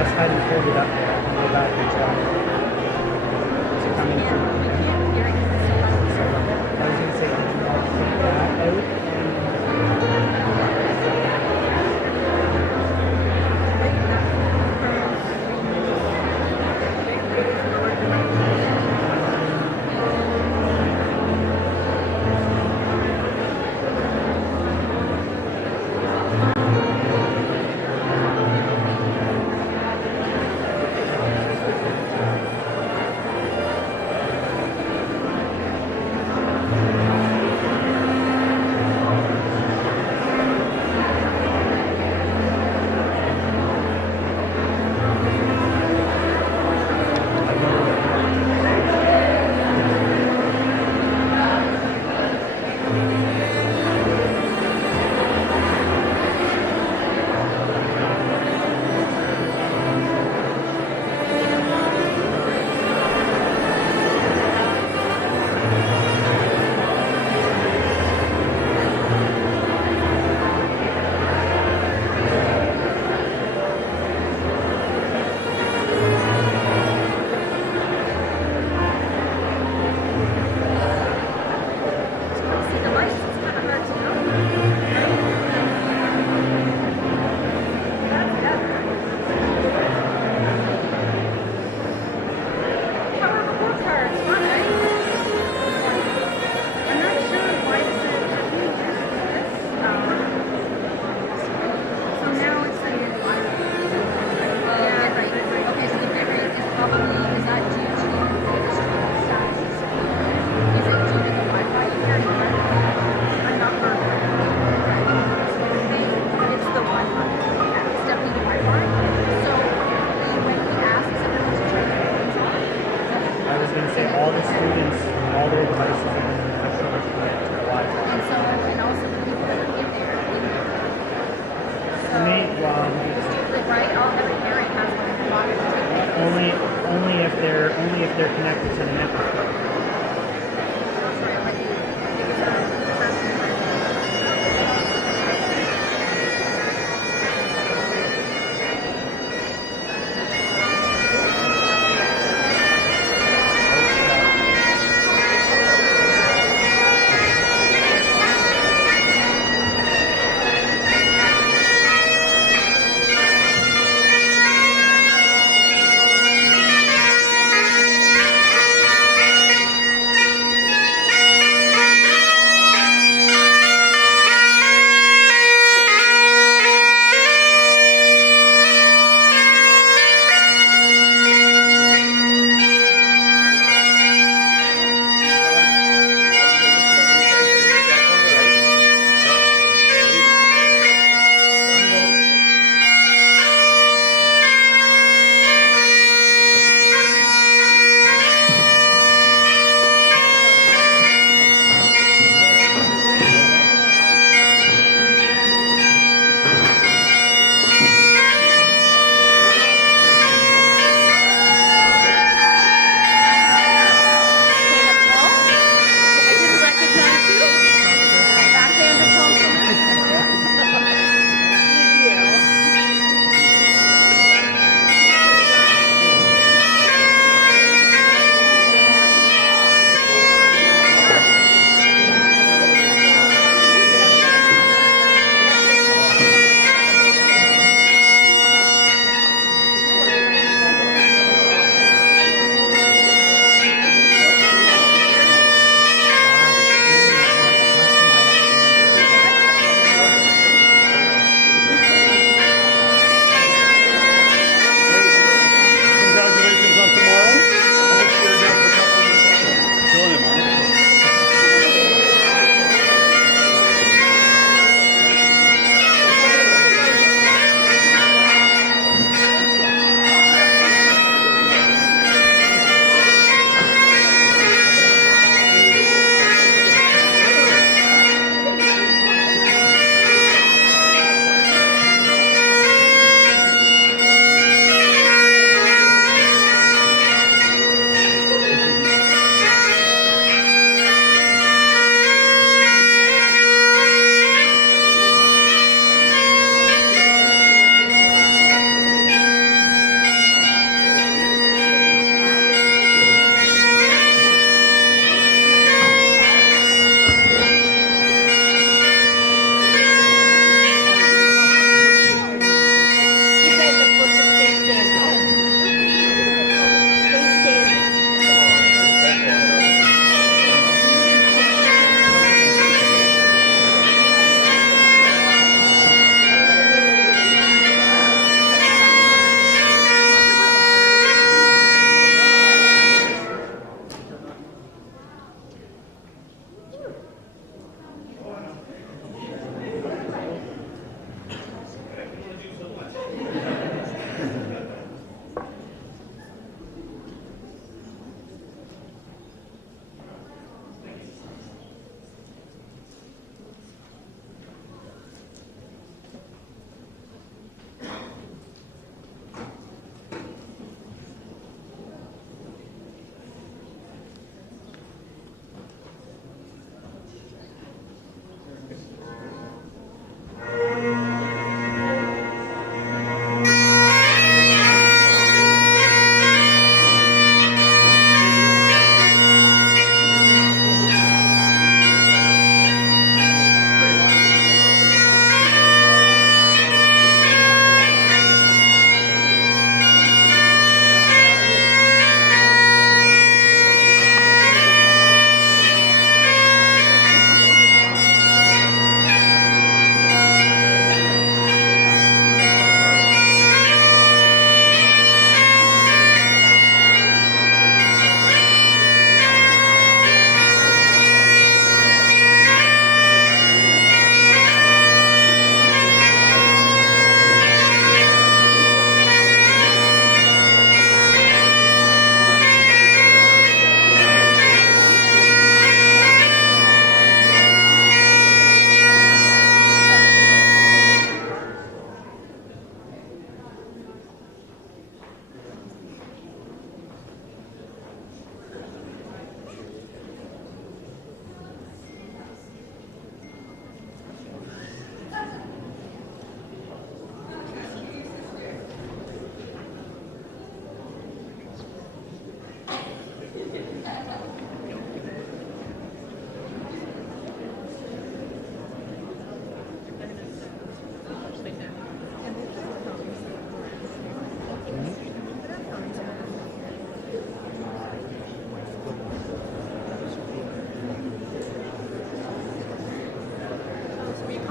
just hadn't pulled it up there. I'll go back and check. Is it coming through? I was going to say, did you want to take that out? Only if they're connected to the network.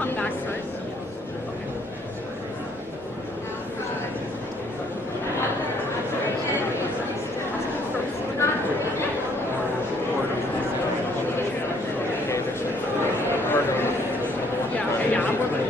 come back first. Yeah, we're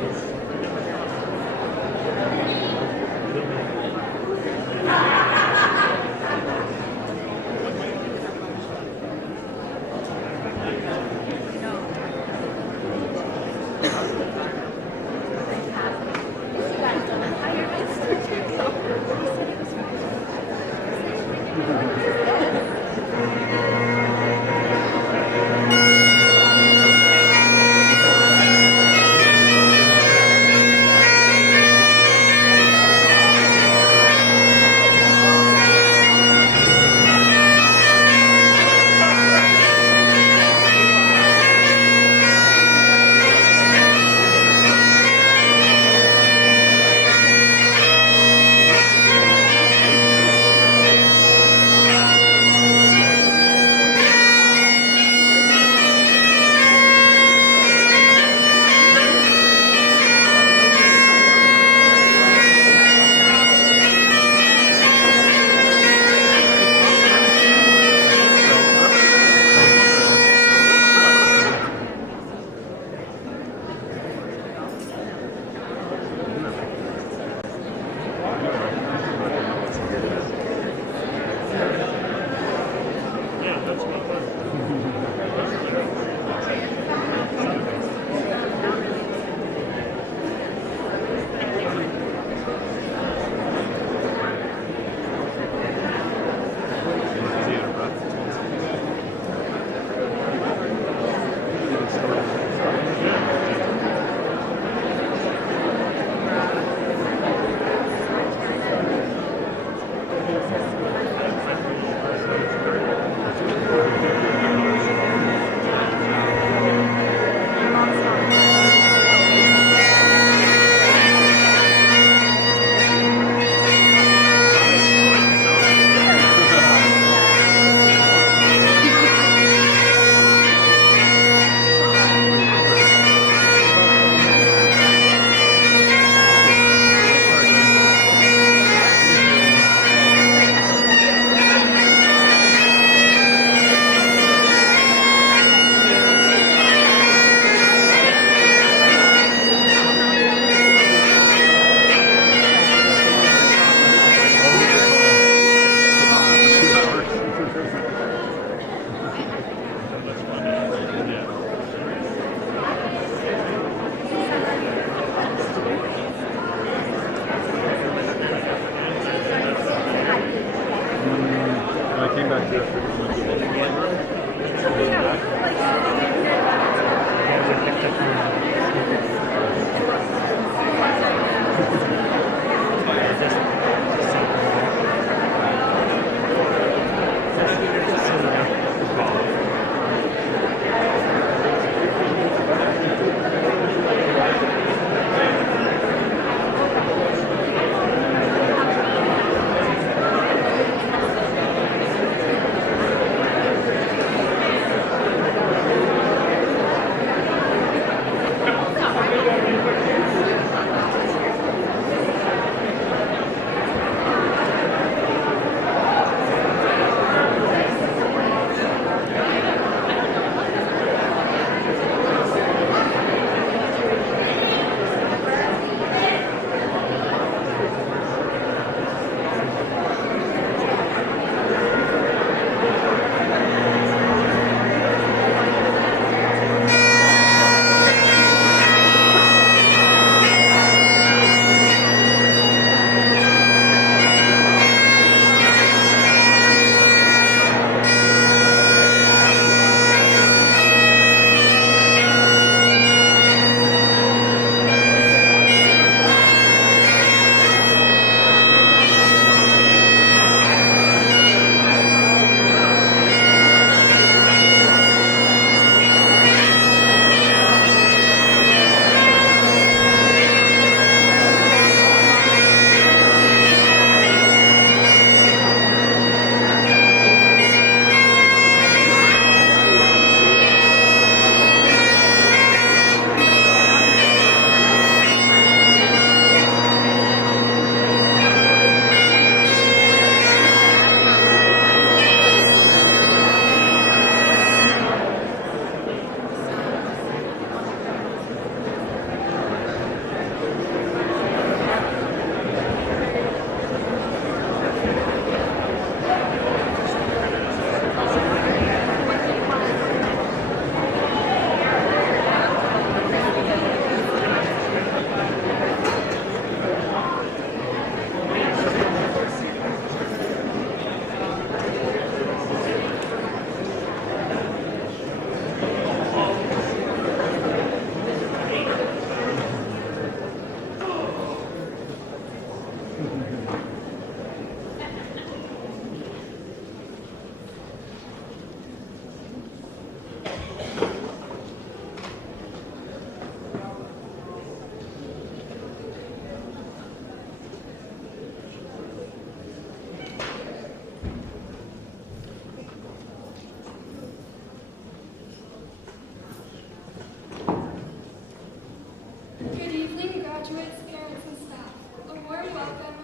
Good evening, graduates, parents, and staff. A warm welcome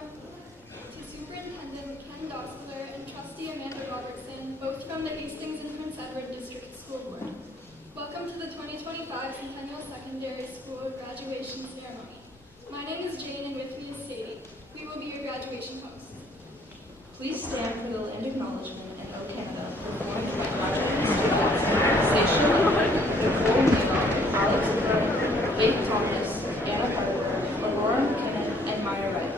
to Superintendent Ken Doxler and Trustee Amanda Robertson, both from the Hastings and Prince Edward District School Board. Welcome to the 2025 Centennial Secondary School graduation ceremony. My name is Jane, and with me is Sadie. We will be your graduation hosts. Please stand for the land acknowledgement and O Canada, performed by graduating students Sasha Lee, Nicole Neal, Alex Burr, Faith Thomas, Anna Carter, Aurora McKinnon, and Maya Wright.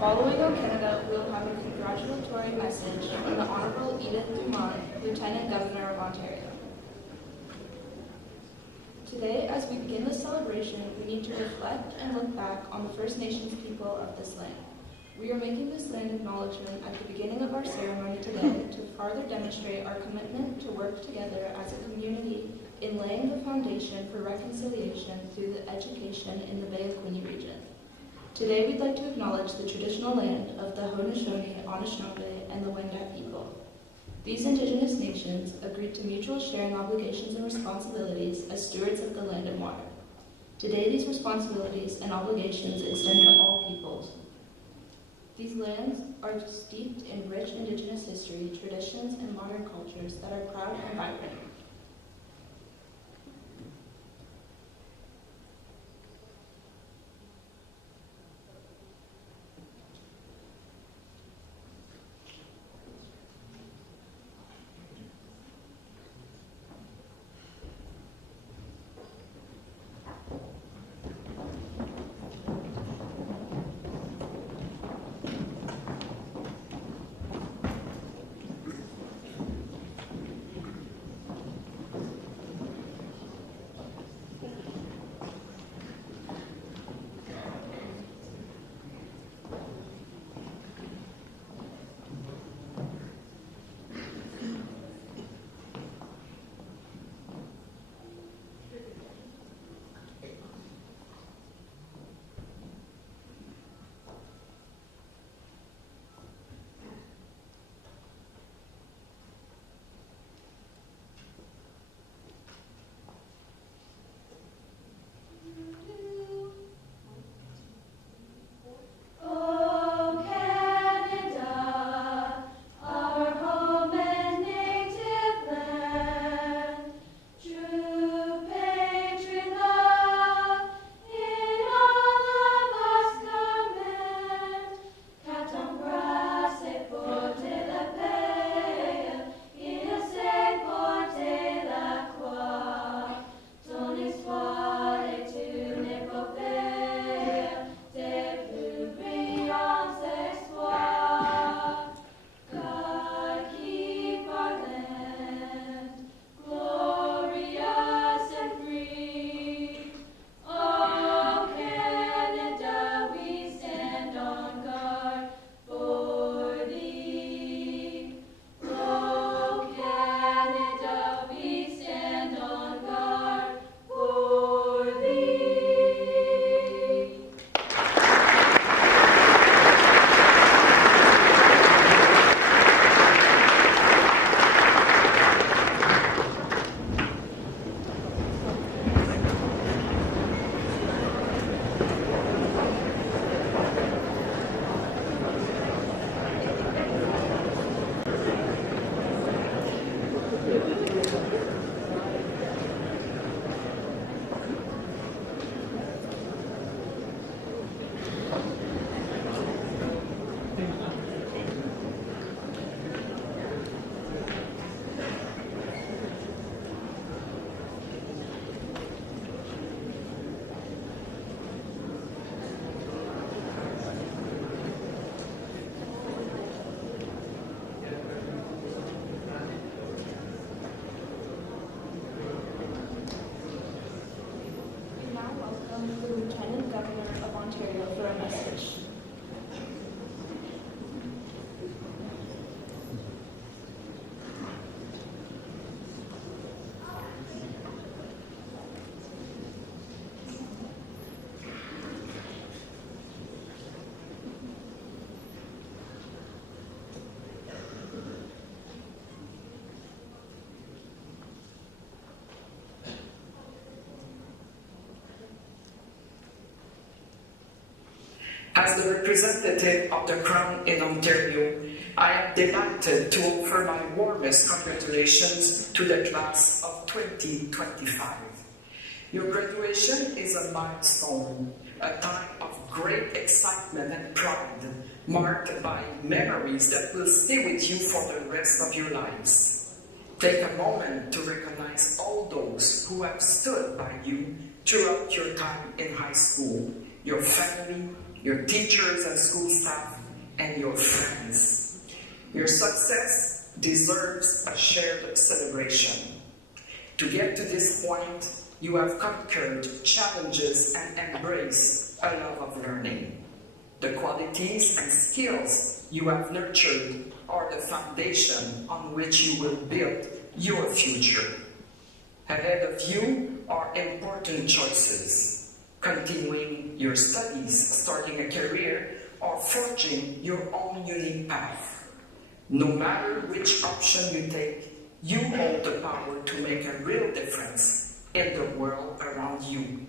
Following O Canada, we will have a congratulatory message from the Honorable Edith Dumont, Lieutenant Governor of Ontario. Today, as we begin this celebration, we need to reflect and look back on the First Nations people of this land. We are making this land acknowledgement at the beginning of our ceremony today to further demonstrate our commitment to work together as a community in laying the foundation for reconciliation through the education in the Bay of Quinte region. Today, we'd like to acknowledge the traditional land of the Haudenosaunee, Anishinaabe, and the Wendat people. These Indigenous nations agreed to mutual sharing obligations and responsibilities as stewards of the land and water. Today, these responsibilities and obligations extend to all peoples. These lands are steeped in rich Indigenous history, traditions, and modern cultures that are proud and vibrant. As the representative of the Crown in Ontario, I am delighted to offer my warmest congratulations to the class of 2025. Your graduation is a milestone, a time of great excitement and pride, marked by memories that will stay with you for the rest of your lives. Take a moment to recognize all those who have stood by you throughout your time in high school, your family, your teachers and school staff, and your friends. Your success deserves a shared celebration. To get to this point, you have conquered challenges and embraced a love of learning. The qualities and skills you have nurtured are the foundation on which you will build your future. Ahead of you are important choices: continuing your studies, starting a career, or forging your own unique path. No matter which option you take, you hold the power to make a real difference in the world around you.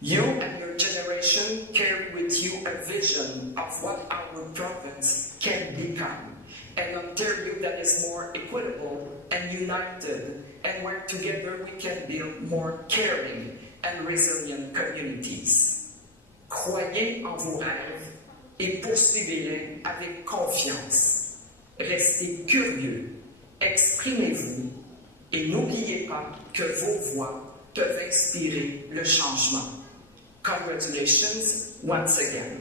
You and your generation carry with you a vision of what our province can become, an Ontario that is more equitable and united, and where together we can build more caring and resilient communities. Croyez en vos rêves et poursuivez-les avec confiance. Restez curieux, exprimez-vous et n'oubliez pas que vos voix peuvent inspirer le changement. Congratulations once again.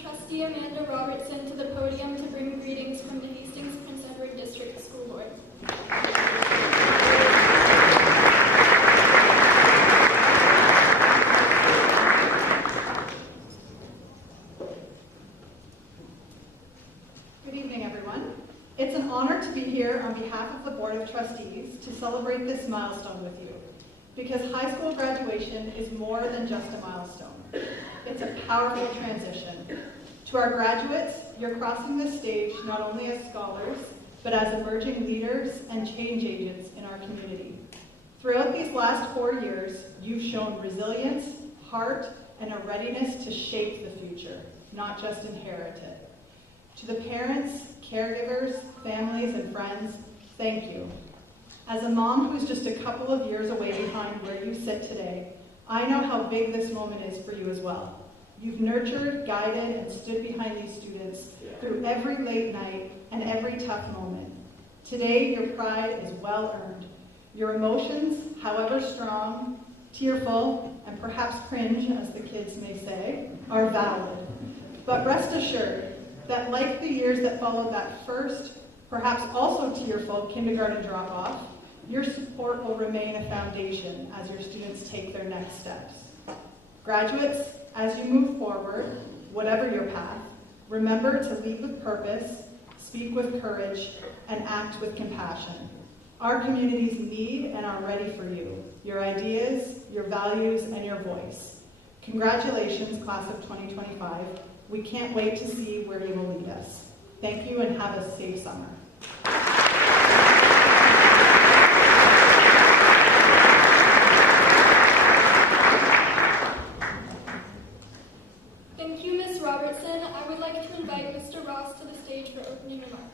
Trustee Amanda Robertson to the podium to bring greetings from the Hastings Prince Edward District School Board. Good evening, everyone. It's an honor to be here on behalf of the Board of Trustees to celebrate this milestone with you, because high school graduation is more than just a milestone. It's a powerful transition. To our graduates, you're crossing this stage not only as scholars, but as emerging leaders and change agents in our community. Throughout these last 4 years, you've shown resilience, heart, and a readiness to shape the future, not just inherit it. To the parents, caregivers, families, and friends, thank you. As a mom who's just a couple of years away behind where you sit today, I know how big this moment is for you as well. You've nurtured, guided, and stood behind these students through every late night and every tough moment. Today, your pride is well earned. Your emotions, however strong, tearful, and perhaps cringe, as the kids may say, are valid. But rest assured that like the years that followed that first, perhaps also tearful kindergarten drop-off, your support will remain a foundation as your students take their next steps. Graduates, as you move forward, whatever your path, remember to lead with purpose, speak with courage, and act with compassion. Our communities need and are ready for you, your ideas, your values, and your voice. Congratulations, class of 2025. We can't wait to see where you will lead us. Thank you and have a safe summer. Thank you, Ms. Robertson. I would like to invite Mr. Ross to the stage for opening remarks.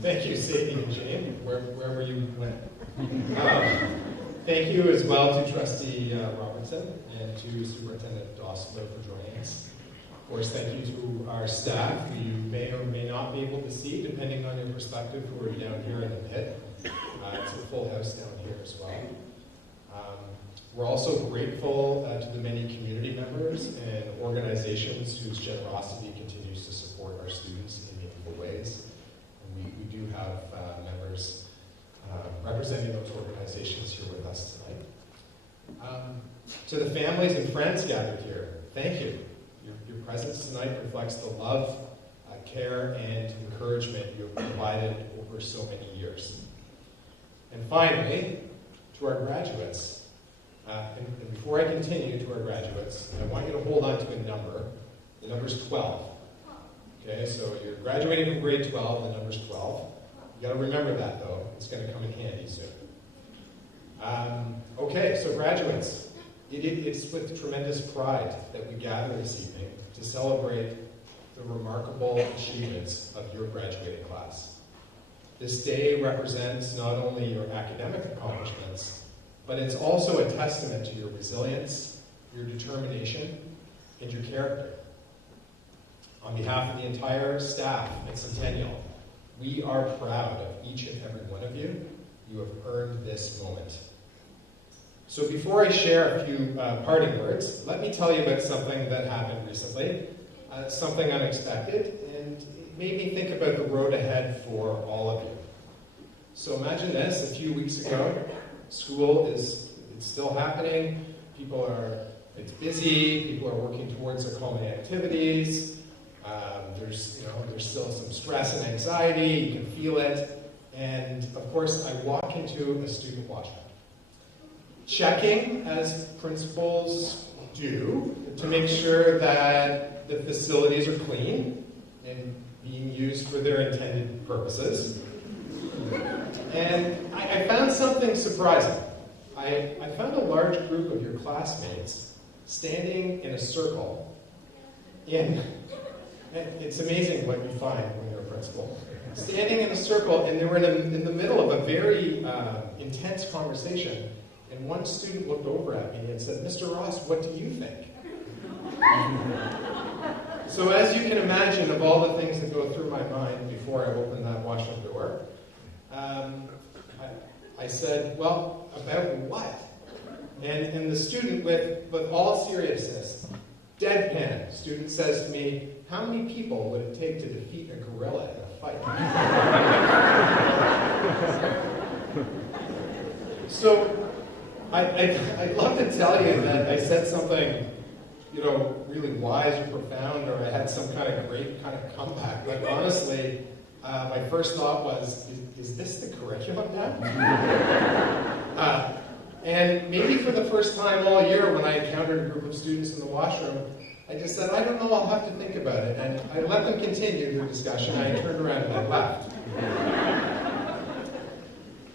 Thank you, Sadie and Jane, wherever you went. Thank you as well to Trustee Robertson and to Superintendent Dossler for joining us. Of course, thank you to our staff, who you may or may not be able to see, depending on your perspective, who are down here in the pit. It's a full house down here as well. We're also grateful to the many community members and organizations whose generosity continues to support our students in meaningful ways. And we do have members representing those organizations here with us tonight. To the families and friends gathered here, thank you. Your presence tonight reflects the love, care, and encouragement you have provided over so many years. And finally, to our graduates. And before I continue to our graduates, I want you to hold on to a number. The number's 12. Okay, so you're graduating from grade 12, the number's 12. You got to remember that, though. It's going to come in handy soon. Okay, so graduates, it's with tremendous pride that we gather this evening to celebrate the remarkable achievements of your graduating class. This day represents not only your academic accomplishments, but it's also a testament to your resilience, your determination, and your character. On behalf of the entire staff at Centennial, we are proud of each and every one of you. You have earned this moment. So before I share a few parting words, let me tell you about something that happened recently, something unexpected, and it made me think about the road ahead for all of you. So imagine this, a few weeks ago, school it's still happening, it's busy, people are working towards their common activities, there's still some stress and anxiety, you can feel it, and of course I walk into a student washroom. Checking, as principals do, to make sure that the facilities are clean and being used for their intended purposes. And I found something surprising. I found a large group of your classmates standing in a circle it's amazing what you find when you're a principal. Standing in a circle, and they were in the middle of a very intense conversation, and one student looked over at me and said, "Mr. Ross, what do you think?" So as you can imagine, of all the things that go through my mind before I open that washroom door, I said, "Well, about what?" And the student, with all seriousness, deadpan, student says to me, "How many people would it take to defeat a gorilla in a fight?" So I'd love to tell you that I said something, really wise or profound, or I had some kind of great kind of comeback. But honestly, my first thought was, is this the curriculum now? And maybe for the first time all year, when I encountered a group of students in the washroom, I just said, "I don't know, I'll have to think about it." And I let them continue the discussion. I turned around and I left.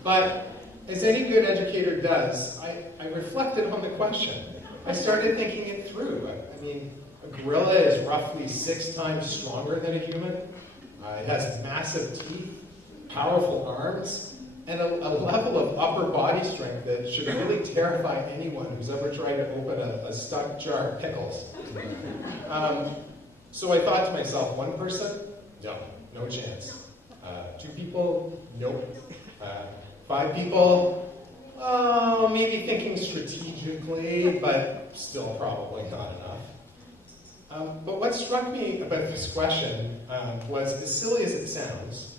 But as any good educator does, I reflected on the question. I started thinking it through. I mean, a gorilla is roughly 6 times stronger than a human. It has massive teeth, powerful arms, and a level of upper body strength that should really terrify anyone who's ever tried to open a stuck jar of pickles. So I thought to myself, 1 person? No chance. 2 people? Nope. 5 people? Oh, maybe thinking strategically, but still probably not enough. But what struck me about this question was, as silly as it sounds,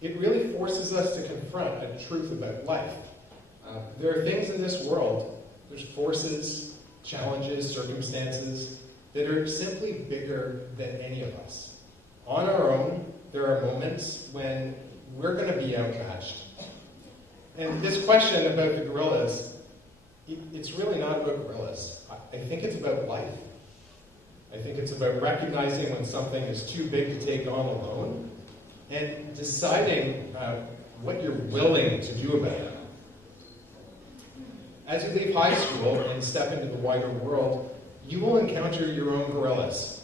it really forces us to confront a truth about life. There are things in this world, there's forces, challenges, circumstances, that are simply bigger than any of us. On our own, there are moments when we're going to be outmatched. And this question about the gorillas, it's really not about gorillas. I think it's about life. I think it's about recognizing when something is too big to take on alone, and deciding what you're willing to do about it. As you leave high school and step into the wider world, you will encounter your own gorillas.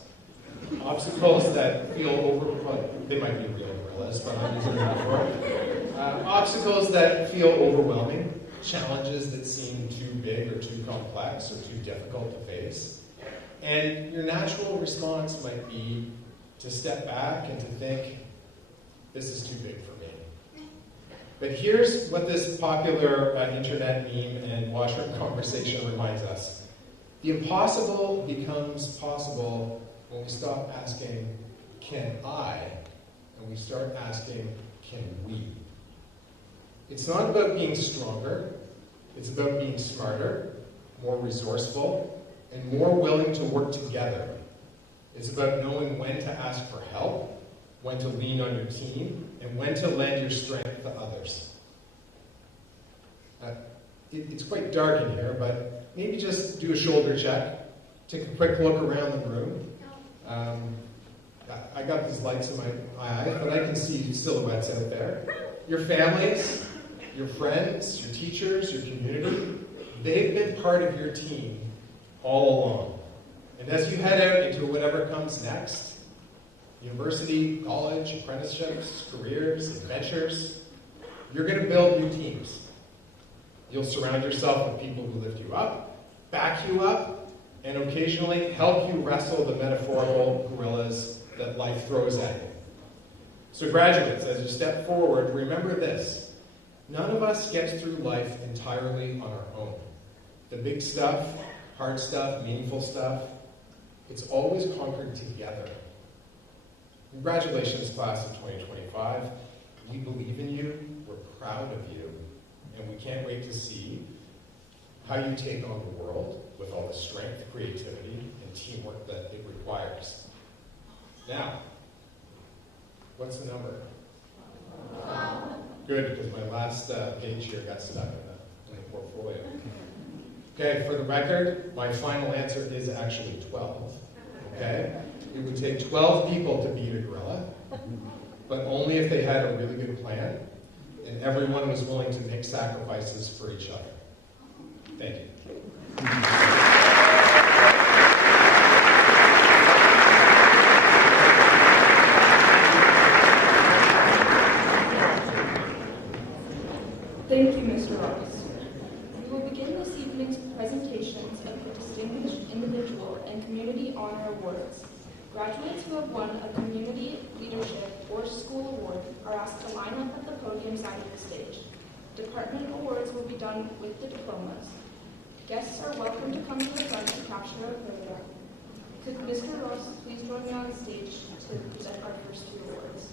Obstacles that feel they might be real gorillas, but I'm using that for it. Obstacles that feel overwhelming, challenges that seem too big or too complex or too difficult to face. And your natural response might be to step back and to think, this is too big for me. But here's what this popular internet meme and washroom conversation reminds us. The impossible becomes possible when we stop asking, can I? And we start asking, can we? It's not about being stronger. It's about being smarter, more resourceful, and more willing to work together. It's about knowing when to ask for help, when to lean on your team, and when to lend your strength to others. It's quite dark in here, but maybe just do a shoulder check. Take a quick look around the room. I got these lights in my eye, but I can see silhouettes out there. Your families, your friends, your teachers, your community, they've been part of your team all along. And as you head out into whatever comes next, university, college, apprenticeships, careers, adventures, you're going to build new teams. You'll surround yourself with people who lift you up, back you up, and occasionally help you wrestle the metaphorical gorillas that life throws at you. So graduates, as you step forward, remember this. None of us gets through life entirely on our own. The big stuff, hard stuff, meaningful stuff, it's always conquered together. Congratulations, class of 2025. We believe in you, we're proud of you, and we can't wait to see how you take on the world with all the strength, creativity, and teamwork that it requires. Now, what's the number? Good, because my last page here got stuck in the portfolio. Okay, for the record, my final answer is actually 12. Okay? It would take 12 people to beat a gorilla, but only if they had a really good plan, and everyone was willing to make sacrifices for each other. Thank you. Thank you, Mr. Ross. We will begin this evening's presentations of the Distinguished Individual and Community Honor Awards. Graduates who have won a Community Leadership or School Award are asked to line up at the podium side of the stage. Department awards will be done with the diplomas. Guests are welcome to come to the front to capture a photograph. Could Mr. Ross please join me on the stage to present our first two awards?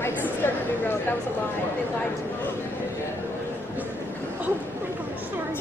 I just started to wrote. That was a lie. They lied to me. Oh my God, sorry.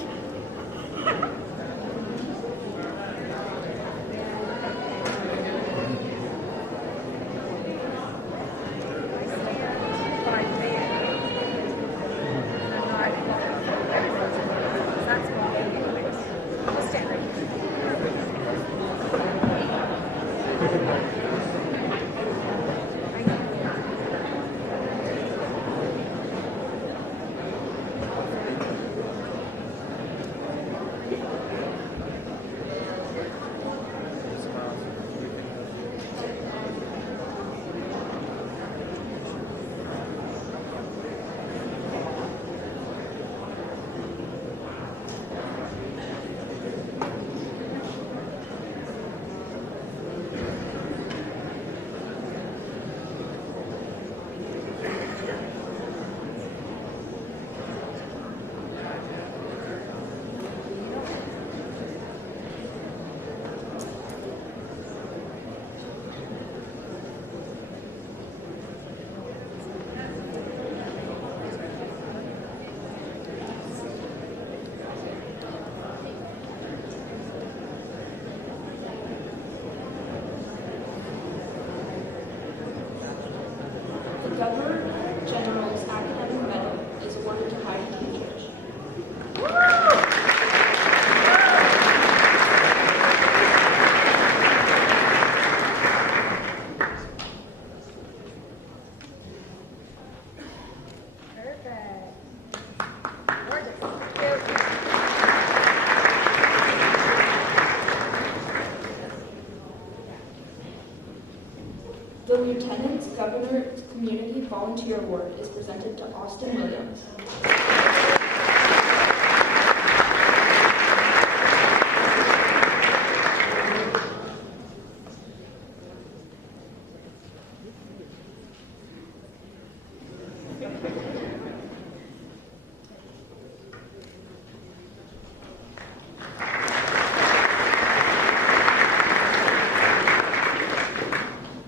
Volunteer Award is presented to Austin Williams.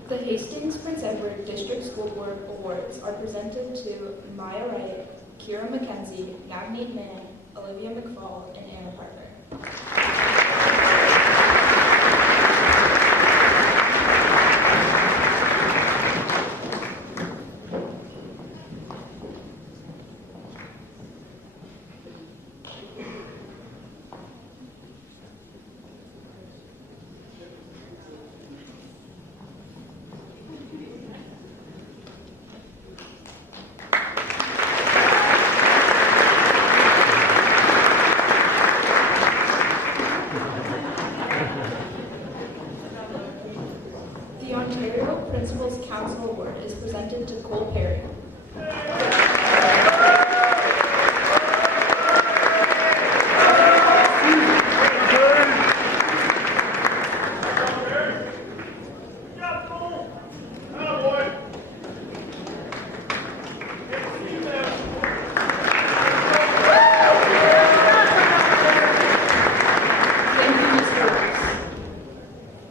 The Hastings Prince Edward District School Board Awards are presented to Maya Wright, Kira McKenzie, Navneet Mann, Olivia McFall, and Anna Parker. The Ontario Principals Council Award is presented to Cole Perry. Thank you, Mr. Ross.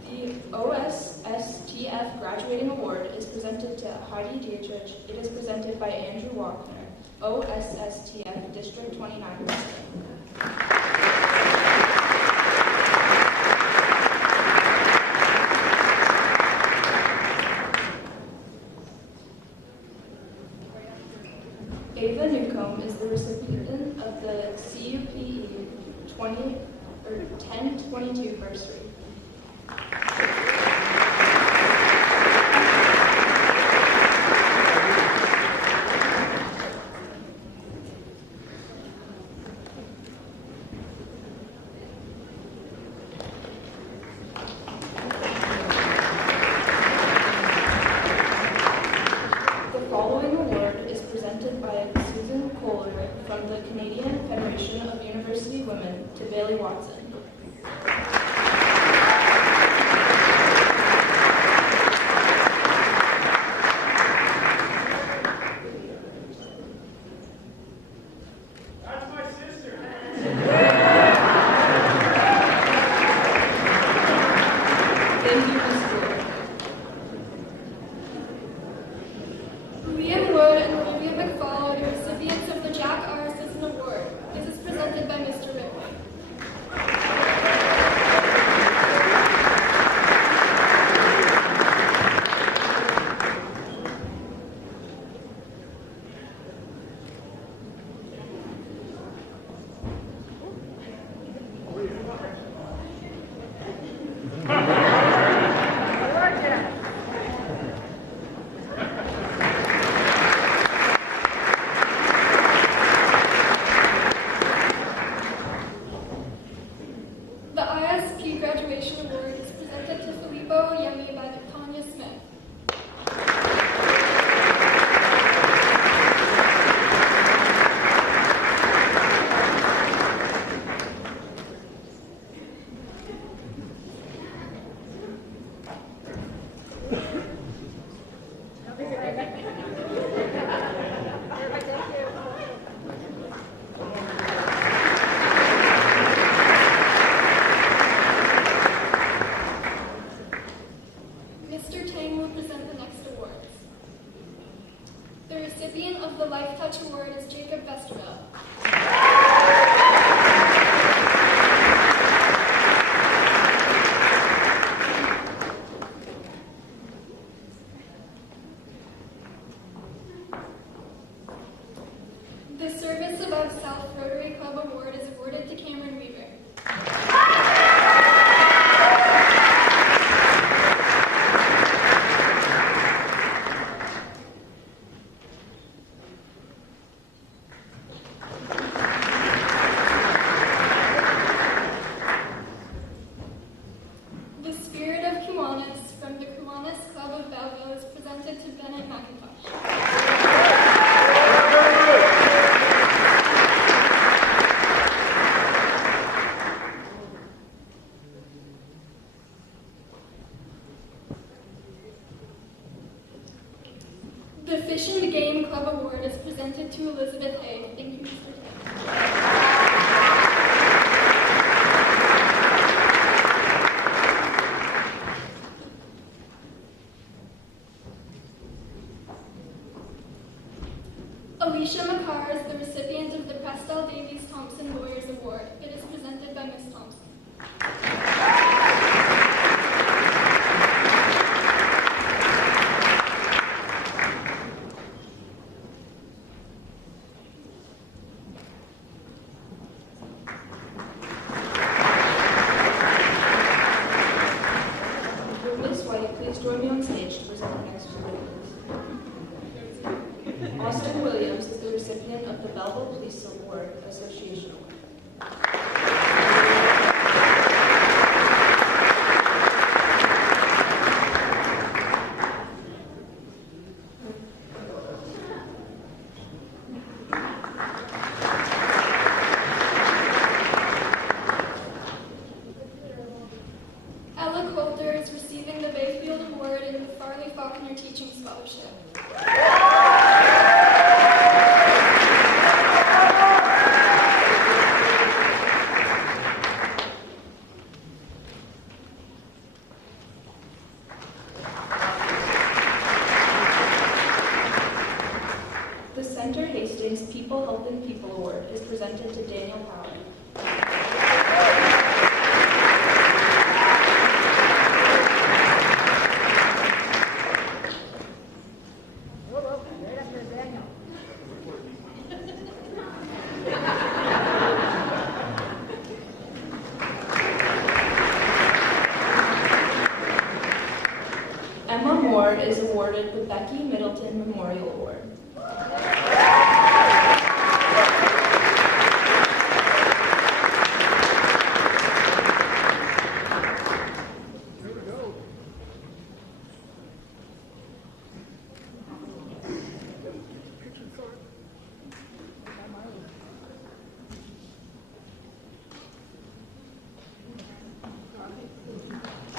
The OSSTF Graduating Award is presented to Heidi Dietrich. It is presented by Andrew Walkner, OSSTF District 29 resident. Ava Newcomb is the recipient of the CUPE 1022 bursary. The following award is presented by Susan Kohler from the Canadian Federation of University Women to Bailey Watson. That's my sister. Thank you, Ms. Kohler. Liam Wood and Olivia McFall are the recipients of the Jack R. Sisson Award. This is presented by Mr. Ridley. The ISP Graduation Award is presented to Filippo Yemi by Tanya Smith. Mr. Tang will present the next awards. The recipient of the Life Touch Award is Jacob Vesterveld. The Service Above South Rotary Club Award is awarded to Cameron Weaver. The Spirit of Kiwanis from the Kiwanis Club of Belleville is presented to Bennett McIntosh. Game Club Award is presented to Elizabeth Hay. Thank you, Mr. Hay. Alicia McCarr is the recipient of the Prestel Davies Thompson Lawyers Award. It is presented by Ms. Thompson. Ms. White, please join me on stage to present the next two awards. Austin Williams is the recipient of the Belleville Police Award Association Award. Ella Coulter is receiving the Bayfield Award in the Farley Faulkner Teaching Scholarship. The Center Hastings People Helping People Award is presented to Daniel Howard. Emma Moore is awarded the Becky Middleton Memorial Award.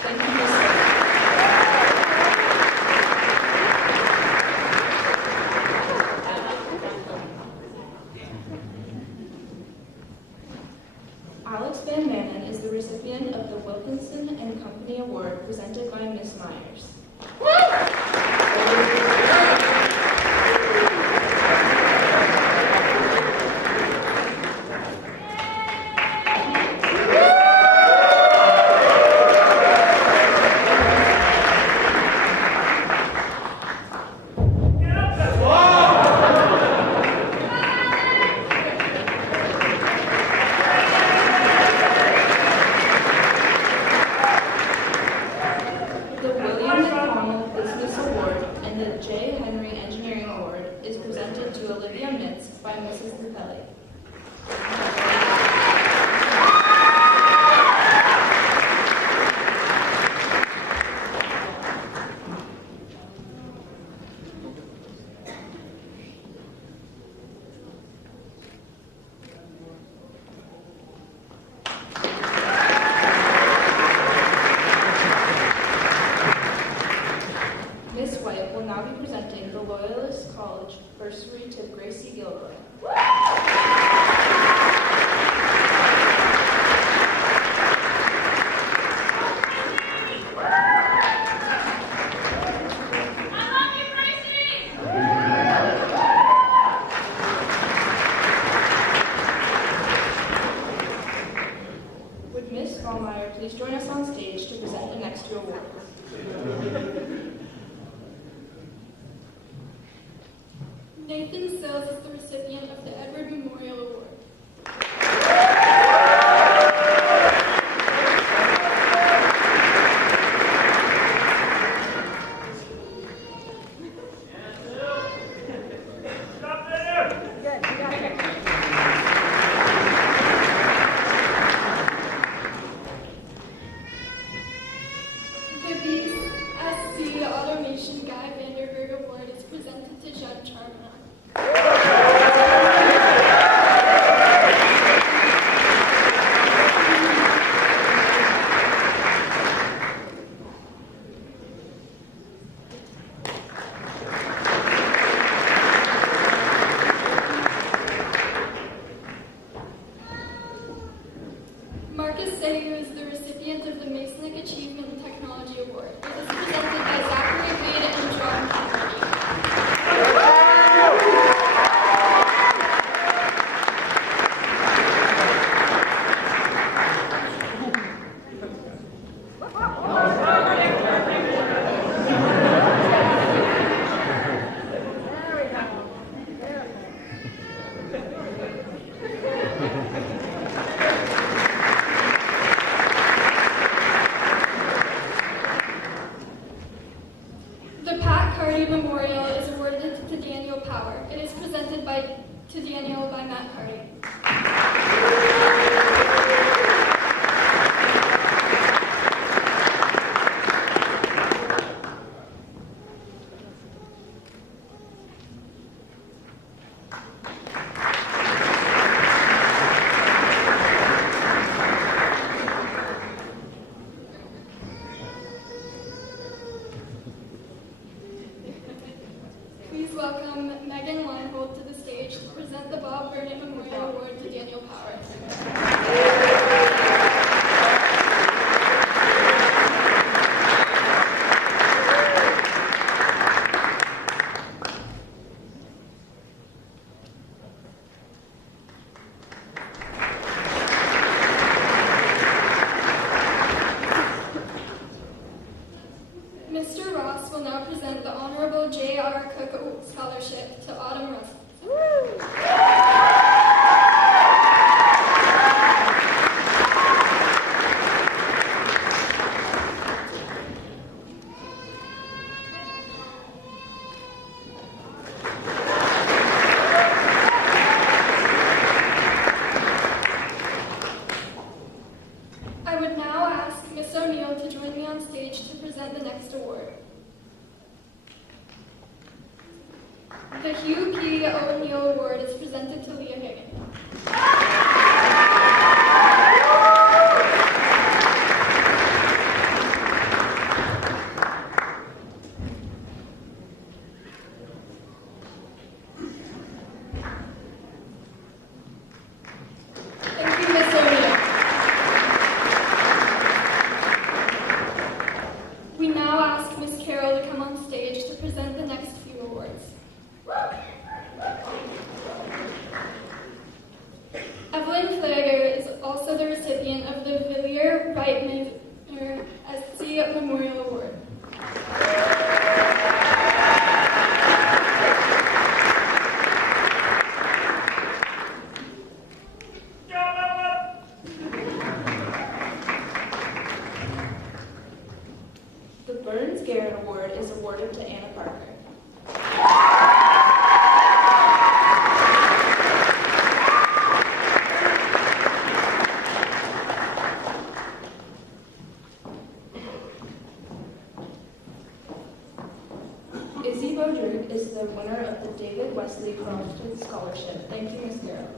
Thank you, Ms. Alex Van Manen is the recipient of the Wilkinson and Company Award presented by Ms. Myers. The William McConnell Business Award and the J. Henry Engineering Award is presented to Olivia Mitz by Mrs. Lupelli. Miss White will now be presenting the Loyalist College bursary to Gracie Gilroy. Would Miss Ballmeyer please join us on stage to present the next two awards? Nathan Sills is the recipient of the Edward Memorial Award. Good, you got it. The Beast SC Automation Guy Vanderberg Award is presented to Judd Charmana. invite to Daniel by Matt Carty. Please welcome Megan Weinhold to the stage to present the Bob Burnett Memorial Award to Daniel Powers. Mr. Ross will now present the Honorable J.R. Cook Scholarship to Autumn Russell. I would now ask Miss O'Neill to join me on stage to present the next award. The Hugh P. O'Neill Award is presented to Leah Higgins. Thank you, Miss O'Neill. We now ask Miss Carroll to come on stage to present the next few awards. Evelyn Flager is also the recipient of the Villiers Reitman SC Memorial Award. The Burns Garrett Award is awarded to Anna Parker. Izzy Bodrick is the winner of the David Wesley Crofton Scholarship. Thank you, Ms. Carroll.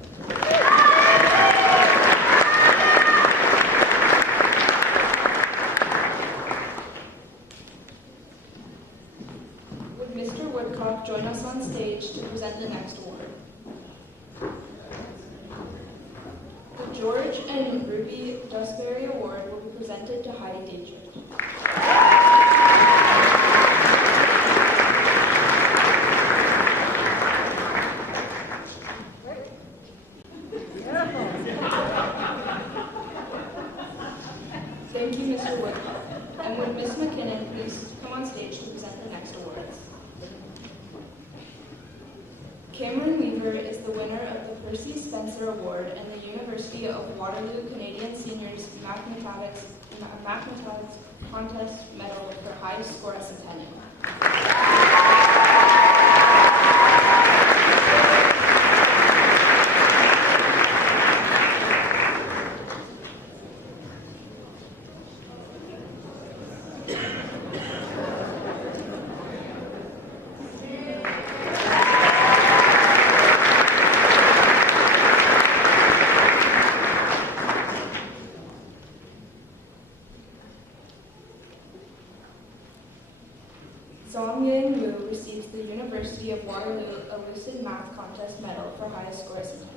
Would Mr. Woodcock join us on stage to present the next award? The George and Ruby Dusbury Award will be presented to Heidi Dietrich. Thank you, Mr. Woodcock. And would Ms. McKinnon please come on stage to present the next awards? Cameron Weaver is the winner of the Percy Spencer Award and the University of Waterloo Canadian Seniors Mathematics Contest Medal for highest score at Centennial. Zong Yang Wu receives the University of Waterloo Elucid Math Contest Medal for highest score at Centennial.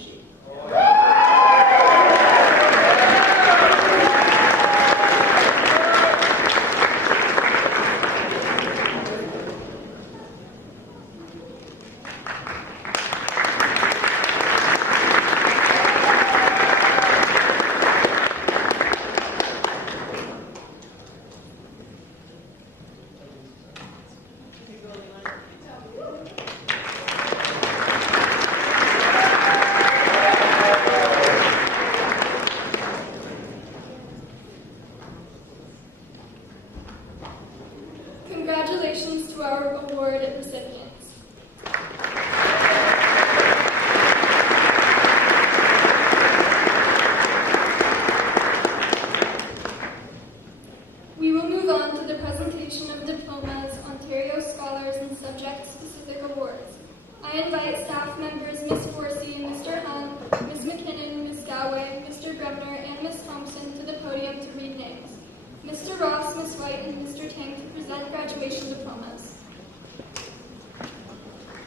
sheet. Congratulations to our award recipients. We will move on to the presentation of diplomas, Ontario Scholars, and subject-specific awards. I invite staff members Ms. Forsey, Mr. Hunt, Ms. McKinnon, Ms. Goway, Mr. Bremner, and Ms. Thompson to the podium to read names. Mr. Ross, Ms. White, and Mr. Tang to present graduation diplomas.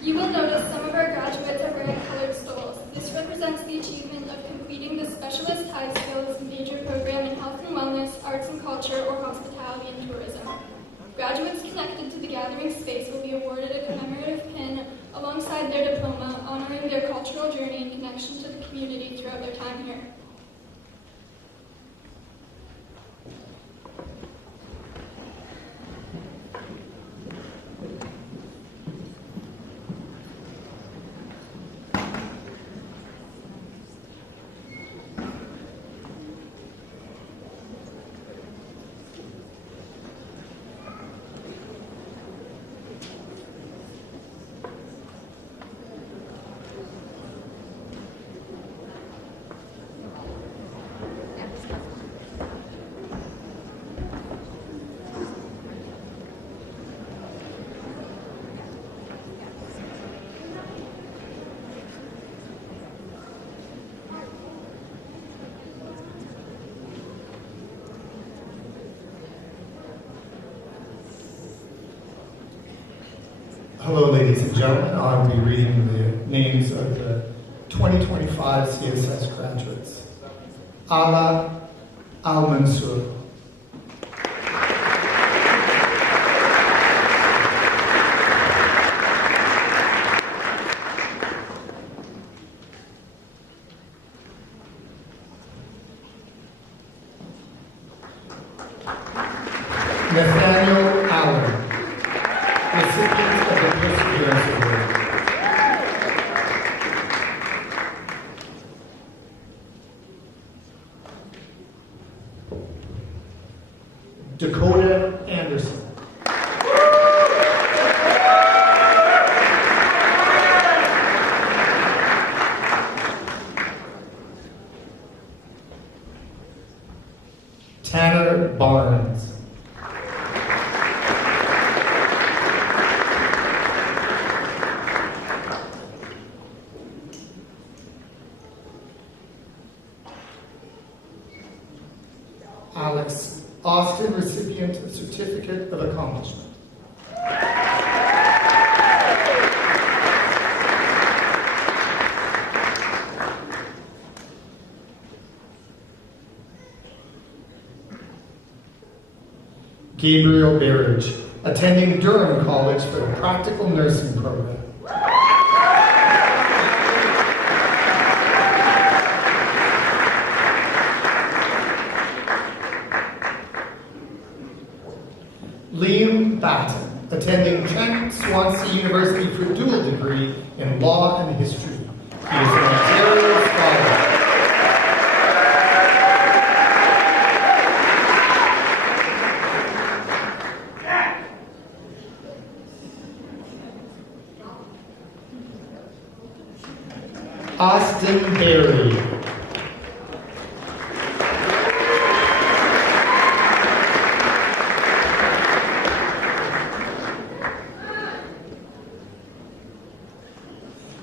You will notice some of our graduates are wearing colored stoles. This represents the achievement of completing the Specialist High Skills major program in Health and Wellness, Arts and Culture, or Hospitality and Tourism. Graduates connected to the gathering space will be awarded a commemorative pin alongside their diploma, honoring their cultural journey and connection to the community throughout their time here. Hello, ladies and gentlemen. I will be reading the names of the 2025 CSS graduates. Ala Al-Mansour. Nathaniel Allen, recipient of the Perseverance Award. Dakota Anderson. Tanner Barnes. Alex Austin, recipient of Certificate of Accomplishment. Gabriel Berridge, attending Durham College for the Practical Nursing Program. Liam Batten, attending Trent Swansea University for dual degree in Law and History. He is an Ontario Scholar. Austin Berry.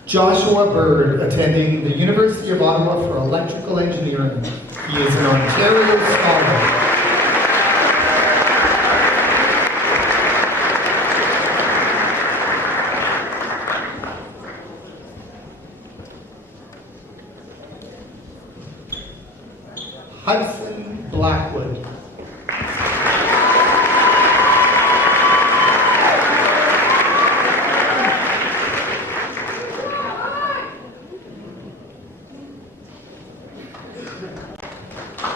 Joshua Bird, attending the University of Ottawa for Electrical Engineering. He is an Ontario Scholar. Hudson Blackwood.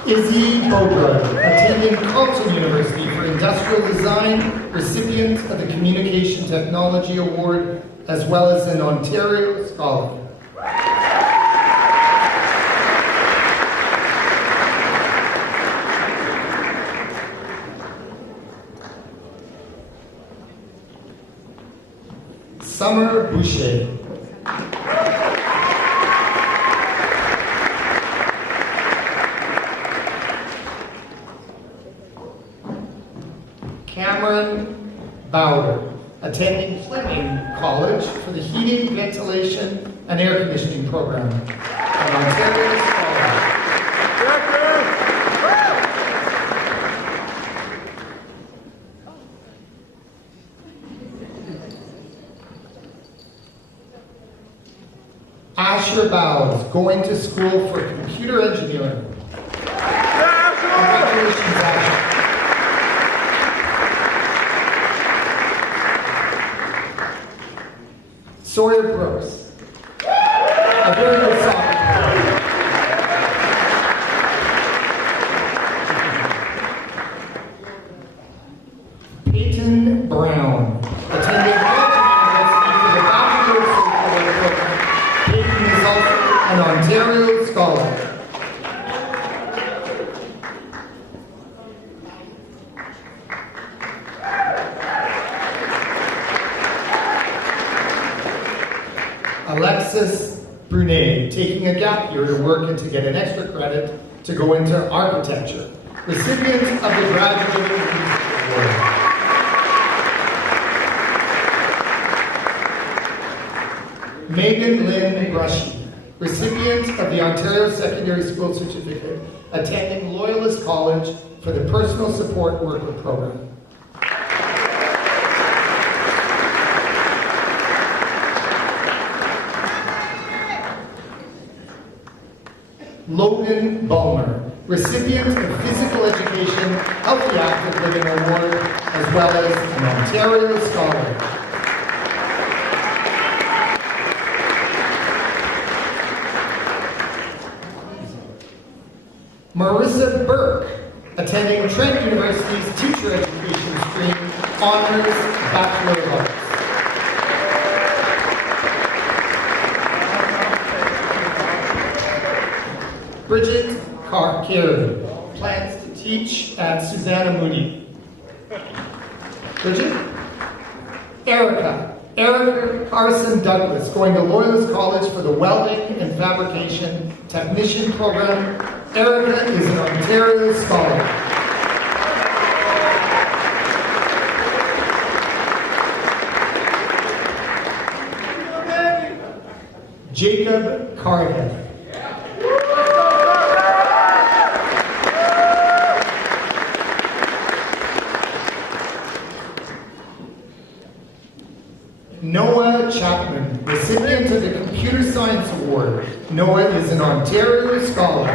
Izzy Bogard, attending Carleton University for Industrial Design, recipient of the Communication Technology Award, as well as an Ontario Scholar. Summer Boucher. Cameron Bowder, attending Fleming College for the Heating, Ventilation, and Air Conditioning Program, an Ontario Scholar. Asher Bowes, going to school for computer engineering. Congratulations, Asher. Sawyer Brooks, a very good soccer player. Peyton Brown, attending Carleton University for the Bachelor of Social Work program. Peyton is also an Ontario Scholar. Alexis Brunet, taking a gap year to work and to get an extra credit to go into architecture. Recipient of the Graduate Award. Megan Lynn Brushy, recipient of the Ontario Secondary School Certificate, attending Loyalist College for the Personal Support Worker Program. Logan Ballmer, recipient of Physical Education Healthy Active Living Award, as well as an Ontario Scholar. Marissa Burke, attending Trent University's Teacher Education stream, Honors Bachelor of Arts. Bridget Carey, plans to teach at Susanna Moody. Bridget? Erica Carson Douglas, going to Loyalist College for the Welding and Fabrication Technician Program. Erica is an Ontario Scholar. Jacob Carden. Noah Chapman, recipient of the Computer Science Award. Noah is an Ontario Scholar.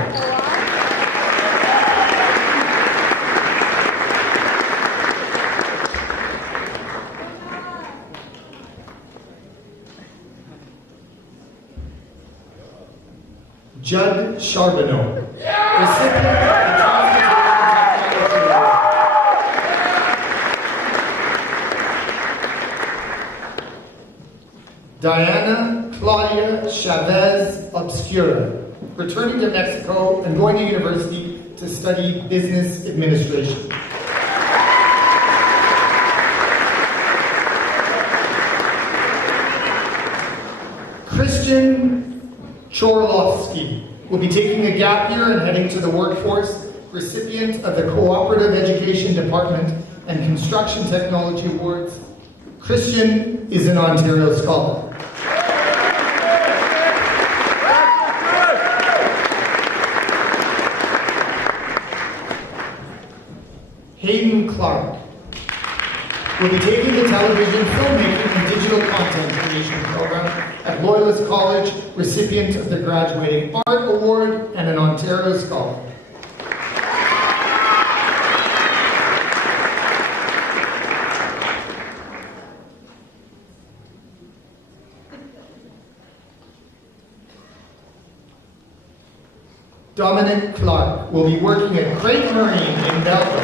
Judd Charbonneau, recipient of the Transportation Technology Award. Diana Claudia Chavez Obscura, returning to Mexico and going to university to study business administration. Christian Chorlovsky will be taking a gap year and heading to the workforce, recipient of the Cooperative Education Department and Construction Technology Awards. Christian is an Ontario Scholar. Hayden Clark will be taking the television, filmmaking, and digital content creation program at Loyalist College, recipient of the Graduating Art Award and an Ontario Scholar. Dominic Clark will be working at Great Marine in Belgium.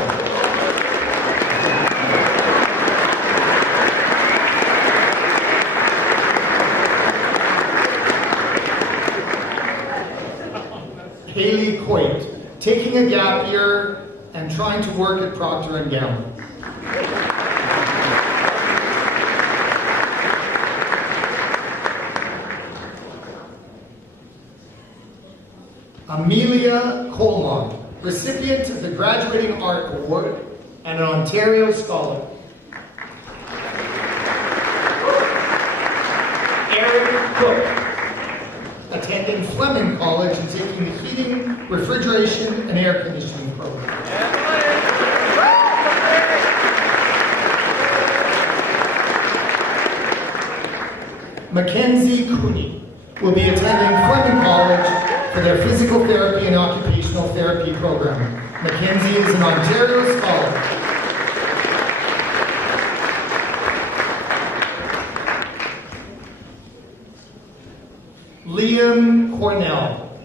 Haley Coit, taking a gap year and trying to work at Procter & Gamble. Amelia Coleman, recipient of the Graduating Art Award and an Ontario Scholar. Aaron Cook, attending Fleming College and taking the heating, refrigeration, and air conditioning program. Mackenzie Cooney will be attending Fleming College for their physical therapy and occupational therapy program. Mackenzie is an Ontario Scholar. Liam Cornell.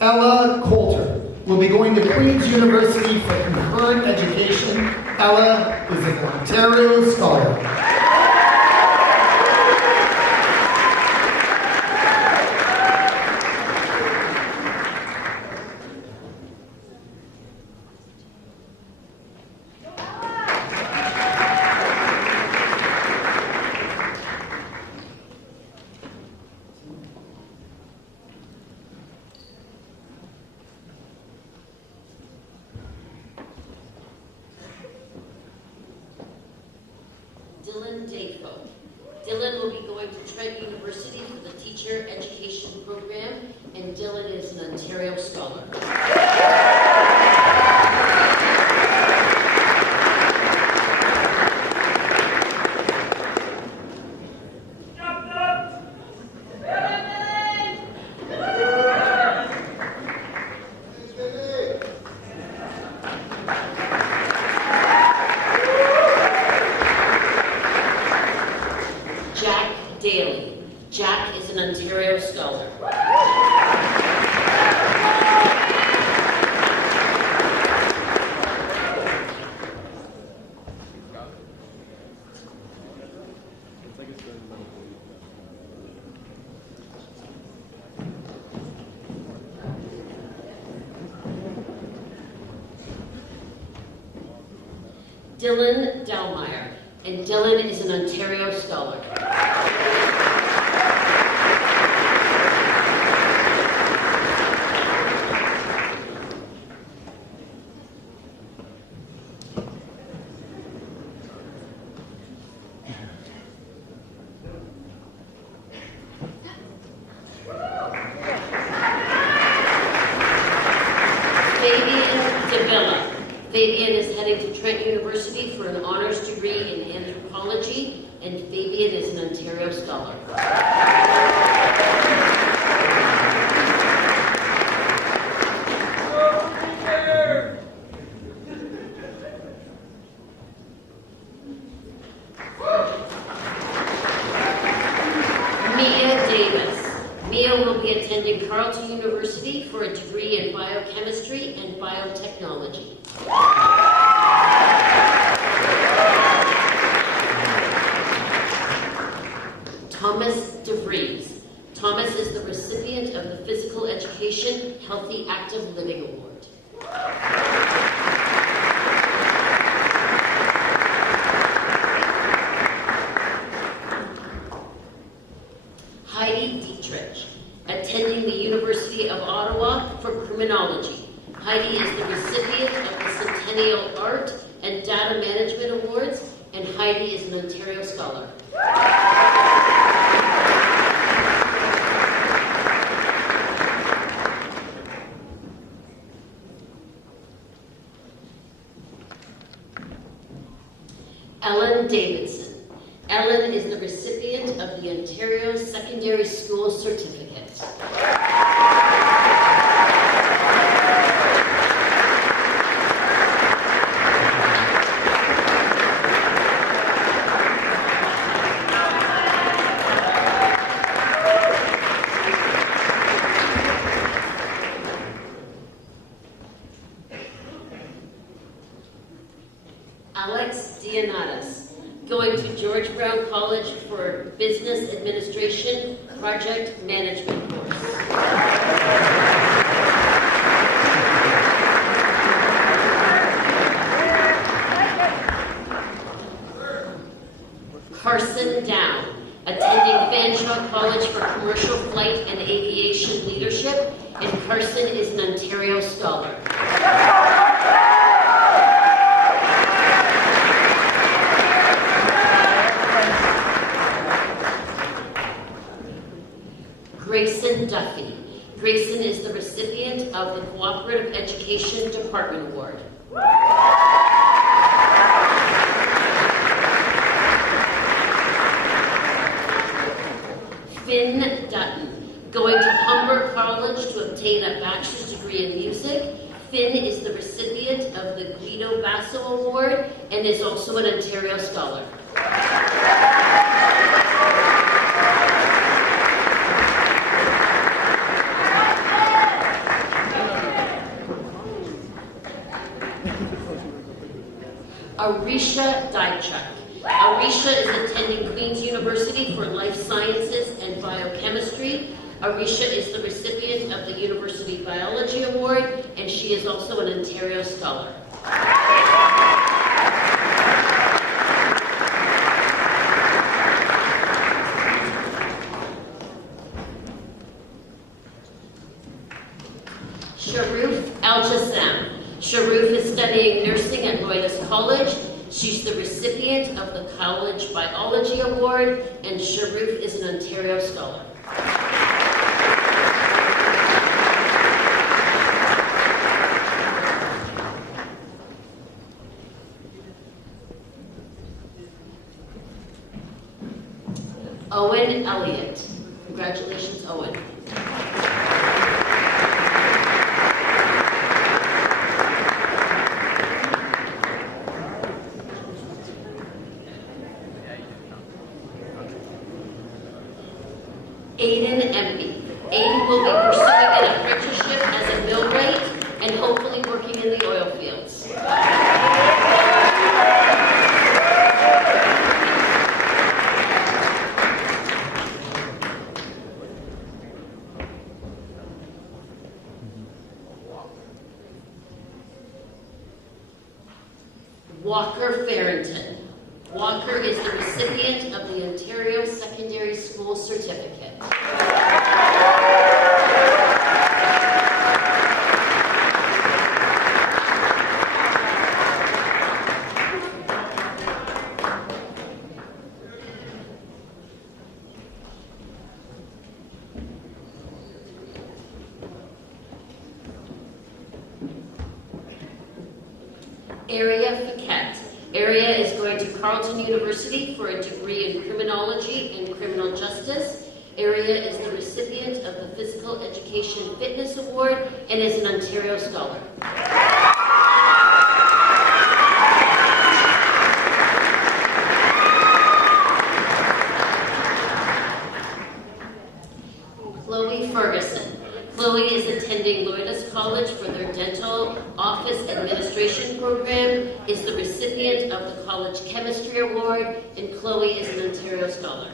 Ella Coulter will be going to Queen's University for concurrent education. Ella is an Ontario Scholar. Dylan will be going to Trent University for the Teacher Education Program, and Dylan is an Ontario Scholar. Jack is an Ontario Scholar. Dylan Delmeyer, and Dylan is an Ontario Scholar. Fabian is heading to Trent University for an honors degree in anthropology, and Fabian is an Ontario Scholar. Mia Davis. Mia will be attending Carleton University for a degree in biochemistry and biotechnology. Thomas DeVries. Thomas is the recipient of the Physical Education Healthy Active Living Award. Heidi Dietrich, attending the University of Ottawa for criminology. Heidi is the recipient of the Centennial Art and Data Management Awards, and Heidi is an Ontario Scholar. Ellen Davidson. Ellen is the recipient of the Ontario Secondary School Certificate. Alex Dianatas, going to George Brown College for Business Administration Project Management course. Carson Down, attending Fanshawe College for Commercial Flight and Aviation Leadership, and Carson is an Ontario Scholar. Grayson Duffy. Grayson is the recipient of the Cooperative Education Department Award. Finn Dutton, going to Humber College to obtain a bachelor's degree in music. Finn is the recipient of the Guido Basso Award and is also an Ontario Scholar. Arisha Daichuk. Arisha is attending Queen's University for Life Sciences and Biochemistry. Arisha is the recipient of the University Biology Award, and she is also an Ontario Scholar. Sharuf Al-Jassam. Sharuf is studying nursing at Loyalist College. She's the recipient of the College Biology Award, and Sharuf is an Ontario Scholar. Owen Elliott. Congratulations, Owen. Aiden Empey. Aiden will be pursuing an apprenticeship as a millwright and hopefully working in the oil fields. Walker Farrington. Walker is the recipient of the Ontario Secondary School Certificate. Area Fiquette. Area is going to Carleton University for a degree in criminology and criminal justice. Area is the recipient of the Physical Education Fitness Award and is an Ontario Scholar. Chloe Ferguson. Chloe is attending Loyalist College for their Dental Office Administration program, is the recipient of the College Chemistry Award, and Chloe is an Ontario Scholar.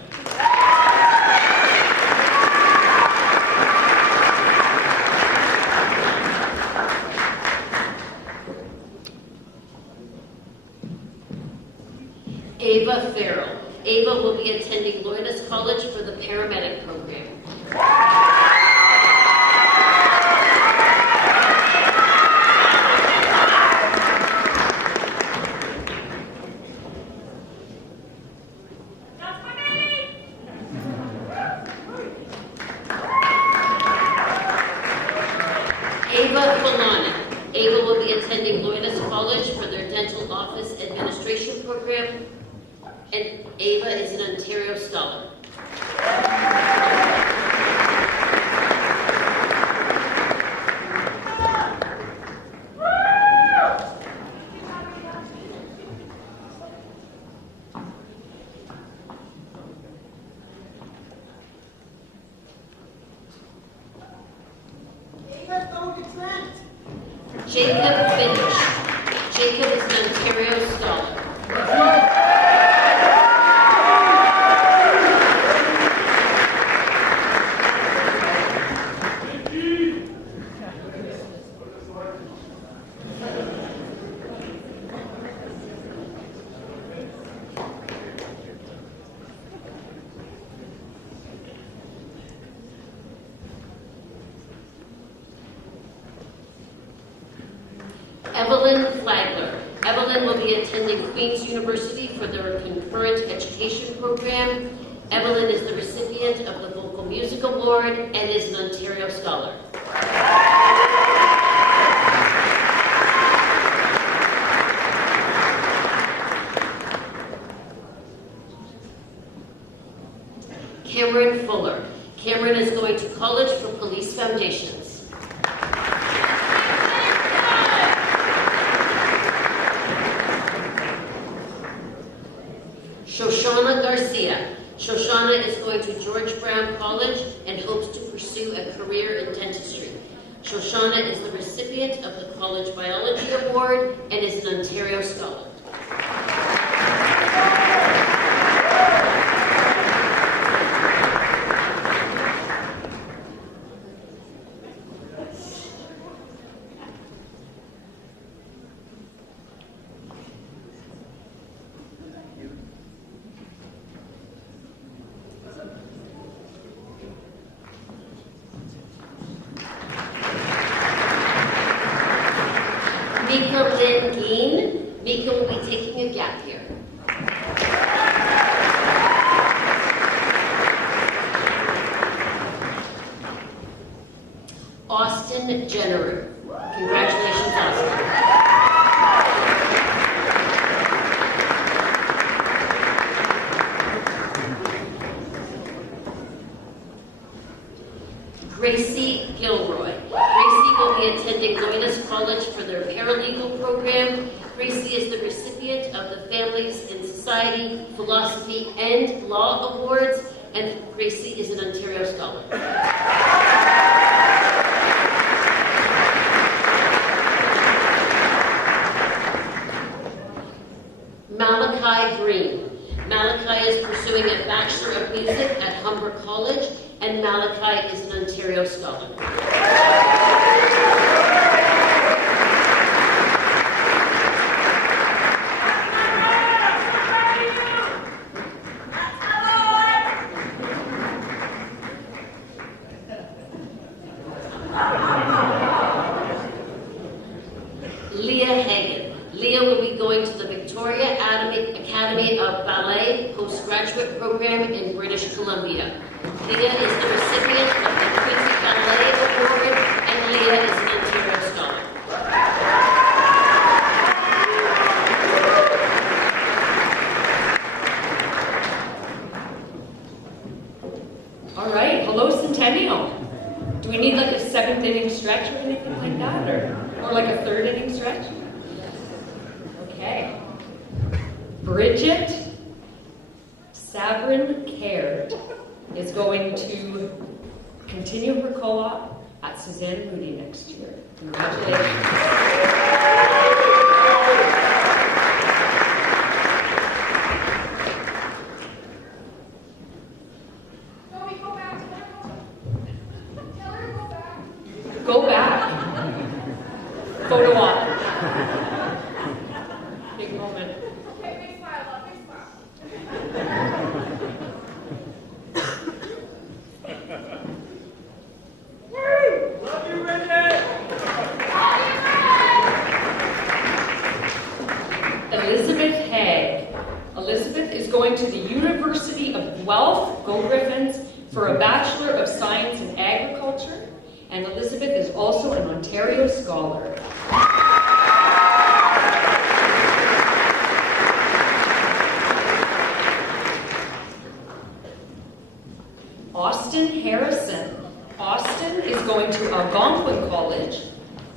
Ava Farrell. Ava will be attending Loyalist College for the paramedic program. Ava Polana. Ava will be attending Loyalist College for their Dental Office Administration program, and Ava is an Ontario Scholar. Jacob Finch. Jacob is an Ontario Scholar. Evelyn Flagler. Evelyn will be attending Queen's University for their concurrent education program. Evelyn is the recipient of the Vocal Music Award and is an Ontario Scholar. Cameron Fuller. Cameron is going to College for Police Foundations. Shoshana Garcia. Shoshana is going to George Brown College and hopes to pursue a career in dentistry. Shoshana is the recipient of the College Biology Award and is an Ontario Scholar. Mika Lynn Geen. Mika will be taking a gap year. Austin Jenneru. Congratulations, Austin. Gracie Gilroy. Gracie will be attending Loyalist College for their paralegal program. Gracie is the recipient of the Families in Society, Philosophy, and Law Awards, and Gracie is an Ontario Scholar. Malachi Green. Malachi is pursuing a Bachelor of Music at Humber College, and Malachi is an Ontario Scholar. Leah Hagan. Leah will be going to the Victoria Academy of Ballet postgraduate program in British Columbia. Leah is the recipient of the Quincy Ballet Award, and Leah is an Ontario Scholar. All right, hello Centennial. Do we need like a 7th inning stretch or anything like that, or like a 3rd inning stretch? Okay. Bridget Sabrin Caird is going to continue her co-op at Suzanne Moody next year. Congratulations. Go back. Photo op. Big moment. Okay, big smile, love, big smile. Love you, Bridget! Elizabeth Haig. Elizabeth is going to the University of Guelph, go Griffins, for a Bachelor of Science in Agriculture, and Elizabeth is also an Ontario Scholar. Austin Harrison. Austin is going to Algonquin College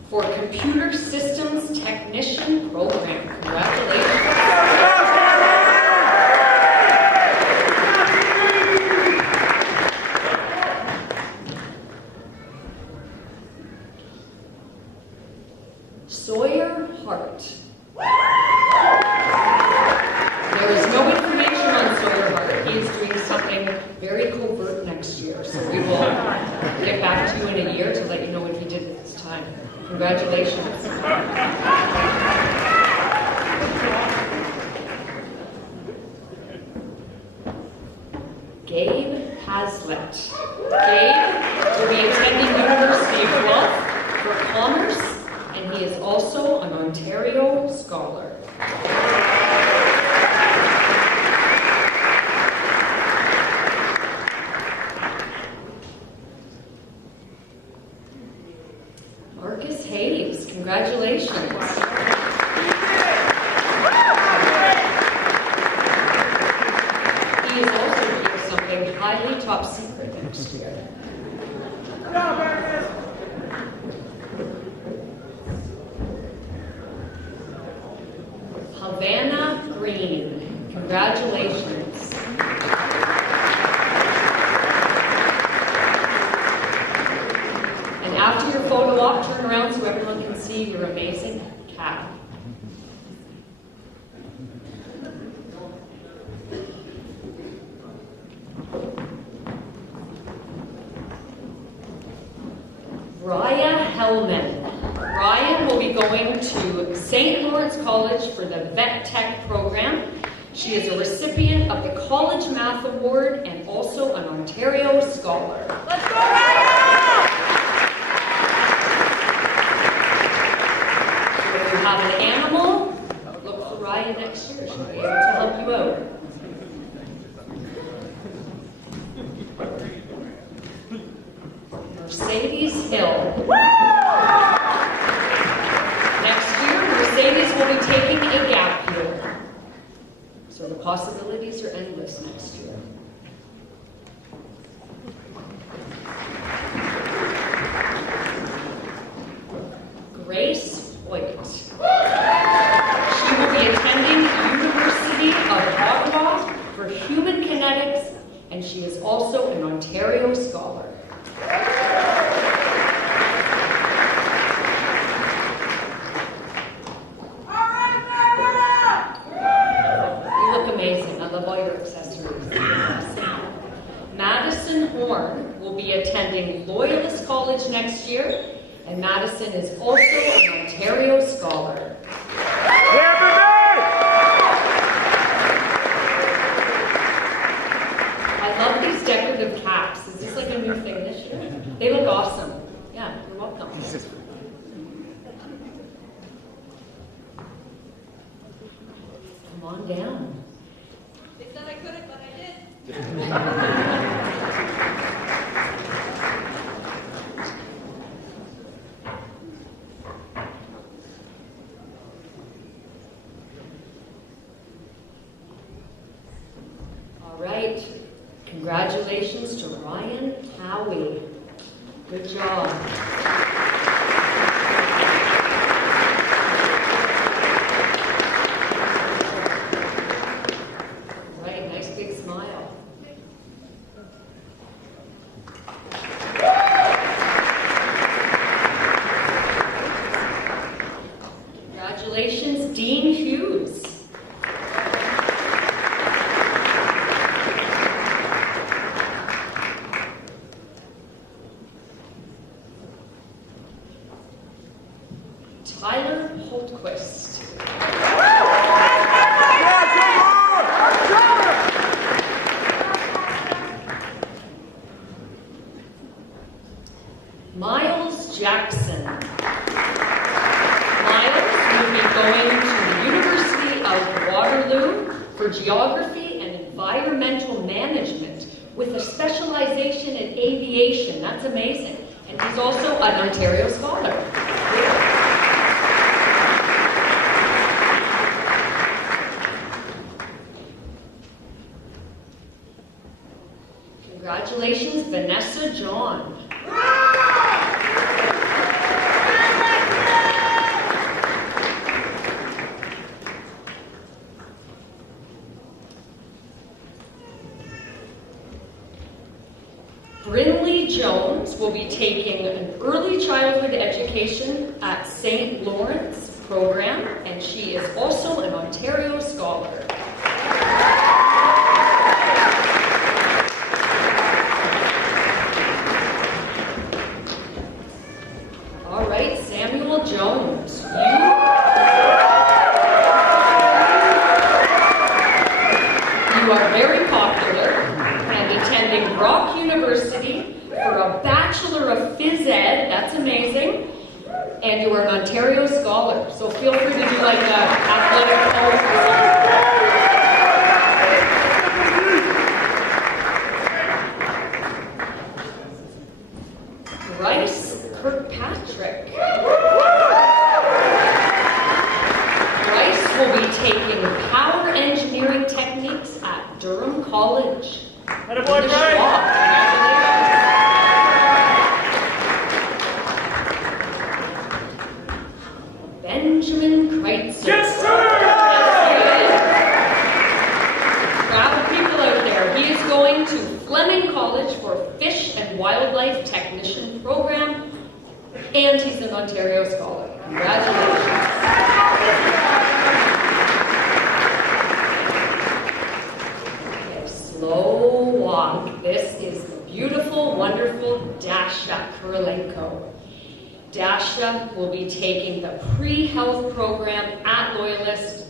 for Computer Systems Technician program. Congratulations. Sawyer Hart. There is no information on Sawyer Hart. He is doing something very covert next year, so we will get back to you in a year to let you know what he did at this time. Congratulations. Gabe Hazlitt. Gabe will be attending University of Guelph for Commerce, and he is also an Ontario next year. Havana Green, congratulations. And after your photo op, turn around so everyone can see your amazing cap. Raya Hellman. Ryan will be going to St. Lawrence College for the Vet Tech program. She is a recipient of the College Math Award and also an Ontario Scholar. Let's go, Ryan! So if you have an animal, look for Ryan next year. She'll be able to help you out. Mercedes Hill. Next year, Mercedes will be taking a gap year. So the possibilities are endless next year. Grace Hoyt. She will be attending the University of Ottawa for Human Kinetics, and she is also an Ontario Scholar. You look amazing. I love all your accessories. Madison Horn will be attending Loyalist College next year, and Madison is also an Ontario Scholar. I love these decorative caps. Is this like a new thing this year? They look awesome. Yeah, you're welcome. Come on down. They said I couldn't, but I did. All right. Congratulations to Ryan Howie. Good job. All right, nice big smile. Congratulations, Dean Hughes. Tyler Holtquist. Miles Jackson. Miles will be going to the University of Waterloo for geography and environmental management with a specialization in aviation. That's amazing. And he's also an Ontario Scholar. Congratulations, Vanessa John. Brinley Jones will be taking an early childhood education at St. Lawrence program, and she is also an Ontario Scholar. All right, Samuel Jones, you are very popular and attending Brock University for a Bachelor of Phys Ed. That's amazing. And you are an Ontario Scholar. So feel free to do like an athletic pose or something. Bryce Kirkpatrick. Bryce will be taking power engineering techniques at Durham College. Attaboy, Bryce! Congratulations. Ontario Scholar. Congratulations. Okay, slow walk. This is the beautiful, wonderful Dasha Kurilenko. Dasha will be taking the pre-health program at Loyalist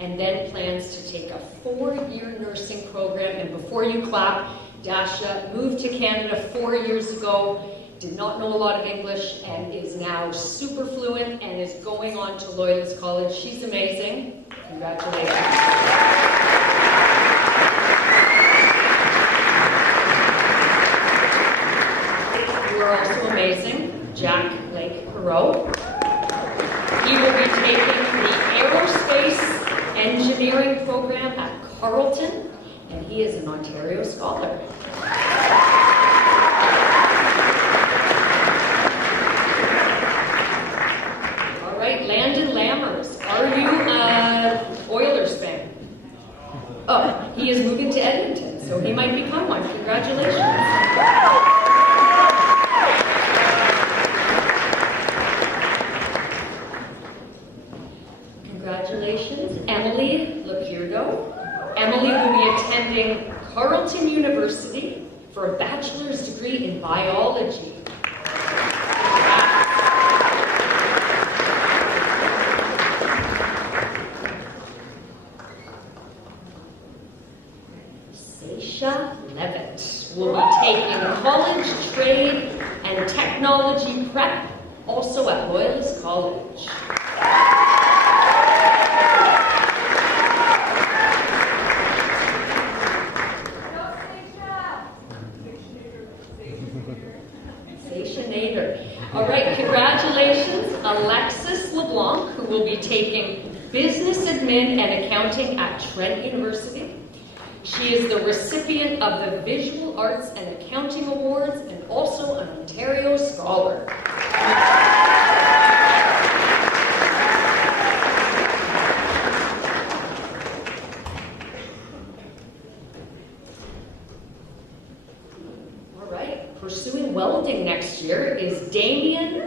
and then plans to take a 4-year nursing program. And before you clap, Dasha moved to Canada 4 years ago, did not know a lot of English, and is now super fluent and is going on to Loyalist College. She's amazing. Congratulations. You are also amazing. Jack Lake Perot. He will be taking the Aerospace Engineering program at Carleton, and he is an Ontario Scholar. All right, Landon Lammers, are you an Oilers fan? Oh, he is moving to Edmonton, so he might become one. Congratulations. Congratulations, Emily Lapierdo. Emily will be attending Carleton University for a bachelor's degree in biology. Seisha Levitt will be taking college trade and technology prep, also at Loyalist College. All right, congratulations, Alexis LeBlanc, who will be taking Business Admin and Accounting at Trent University. She is the recipient of the Visual Arts and Accounting Awards and also an Ontario Scholar. Pursuing welding next year is Damien Lever.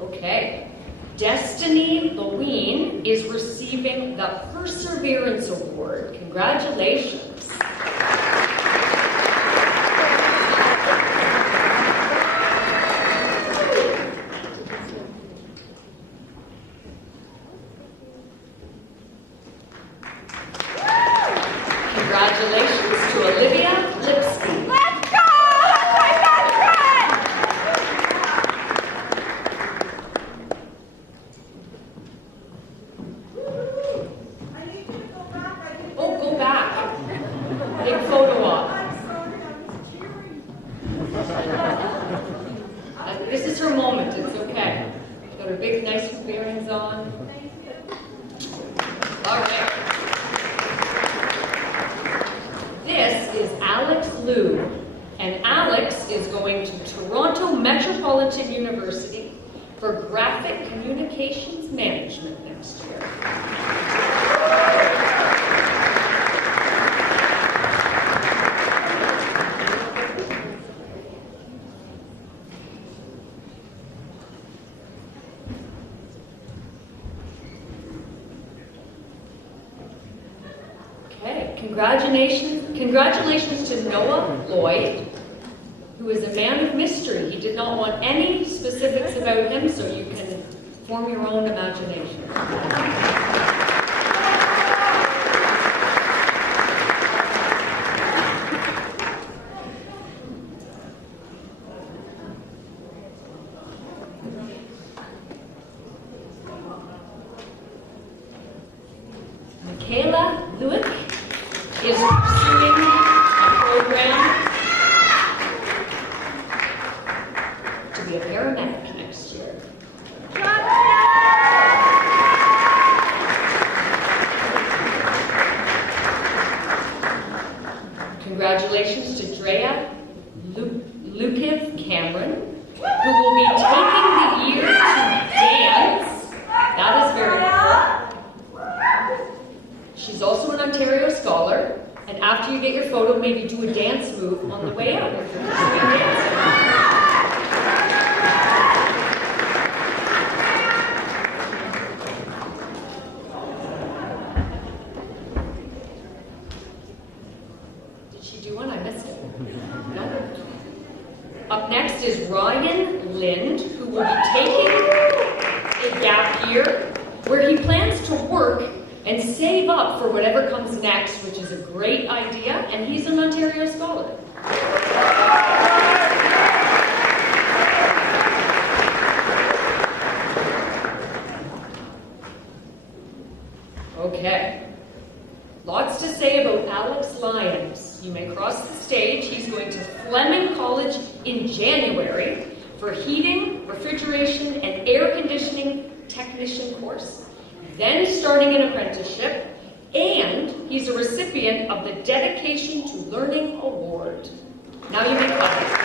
Okay. Destiny Leween is receiving the Perseverance Award. Congratulations. Congratulations to Olivia Lipsky. Let's go! That's my best friend! I need you to go back. Oh, go back. Big photo op. I'm sorry, I was cheering. This is her moment. It's okay. She's got her big, nice earrings on. All right. This is Alex Liu, and Alex is going to Toronto Metropolitan University for Graphic Communications Management next year. Okay, congratulations to Noah Lloyd, who is a man of mystery. He did not want any specifics about him, so you can form your own imagination. Michaela Lewick is pursuing a program to be a paramedic next year. Congratulations to Drea Lukiv Cameron, who will be taking the year to dance She's also an Ontario Scholar, and after you get your photo, maybe do a dance move on the way out if you're pursuing dancing. Up next is Ryan Lind, who will be taking a gap year where he plans to work and save up for whatever comes next, which is a great idea, and he's an Ontario Scholar. Okay. Lots to say about Alex Lyons. You may cross the stage. He's going to Fleming College in January for heating, refrigeration, and air conditioning technician course. Then starting an apprenticeship, and he's a recipient of the Dedication to Learning Award. Now you may clap.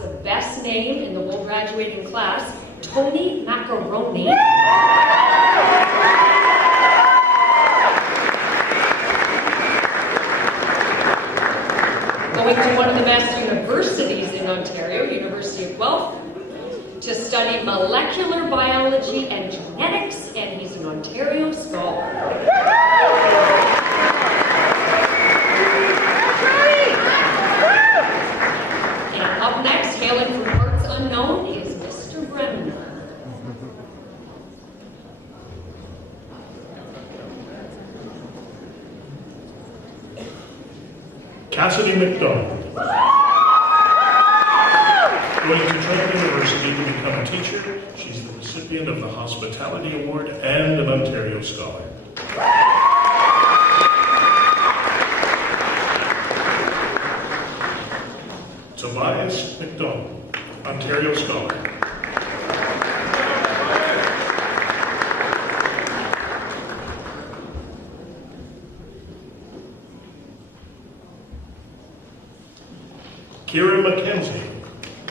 The best name in the whole graduating class, Tony Macaroni. Going to one of the best universities in Ontario, University of Guelph, to study molecular biology and genetics, and he's an Ontario Scholar. Up next, hailing from parts unknown, is Mr. Bremner. Cassidy McDonald. Going to Toronto University to become a teacher, she's the recipient of the Hospitality Award and an Ontario Scholar. Tobias McDonald, Ontario Scholar. Kira McKenzie,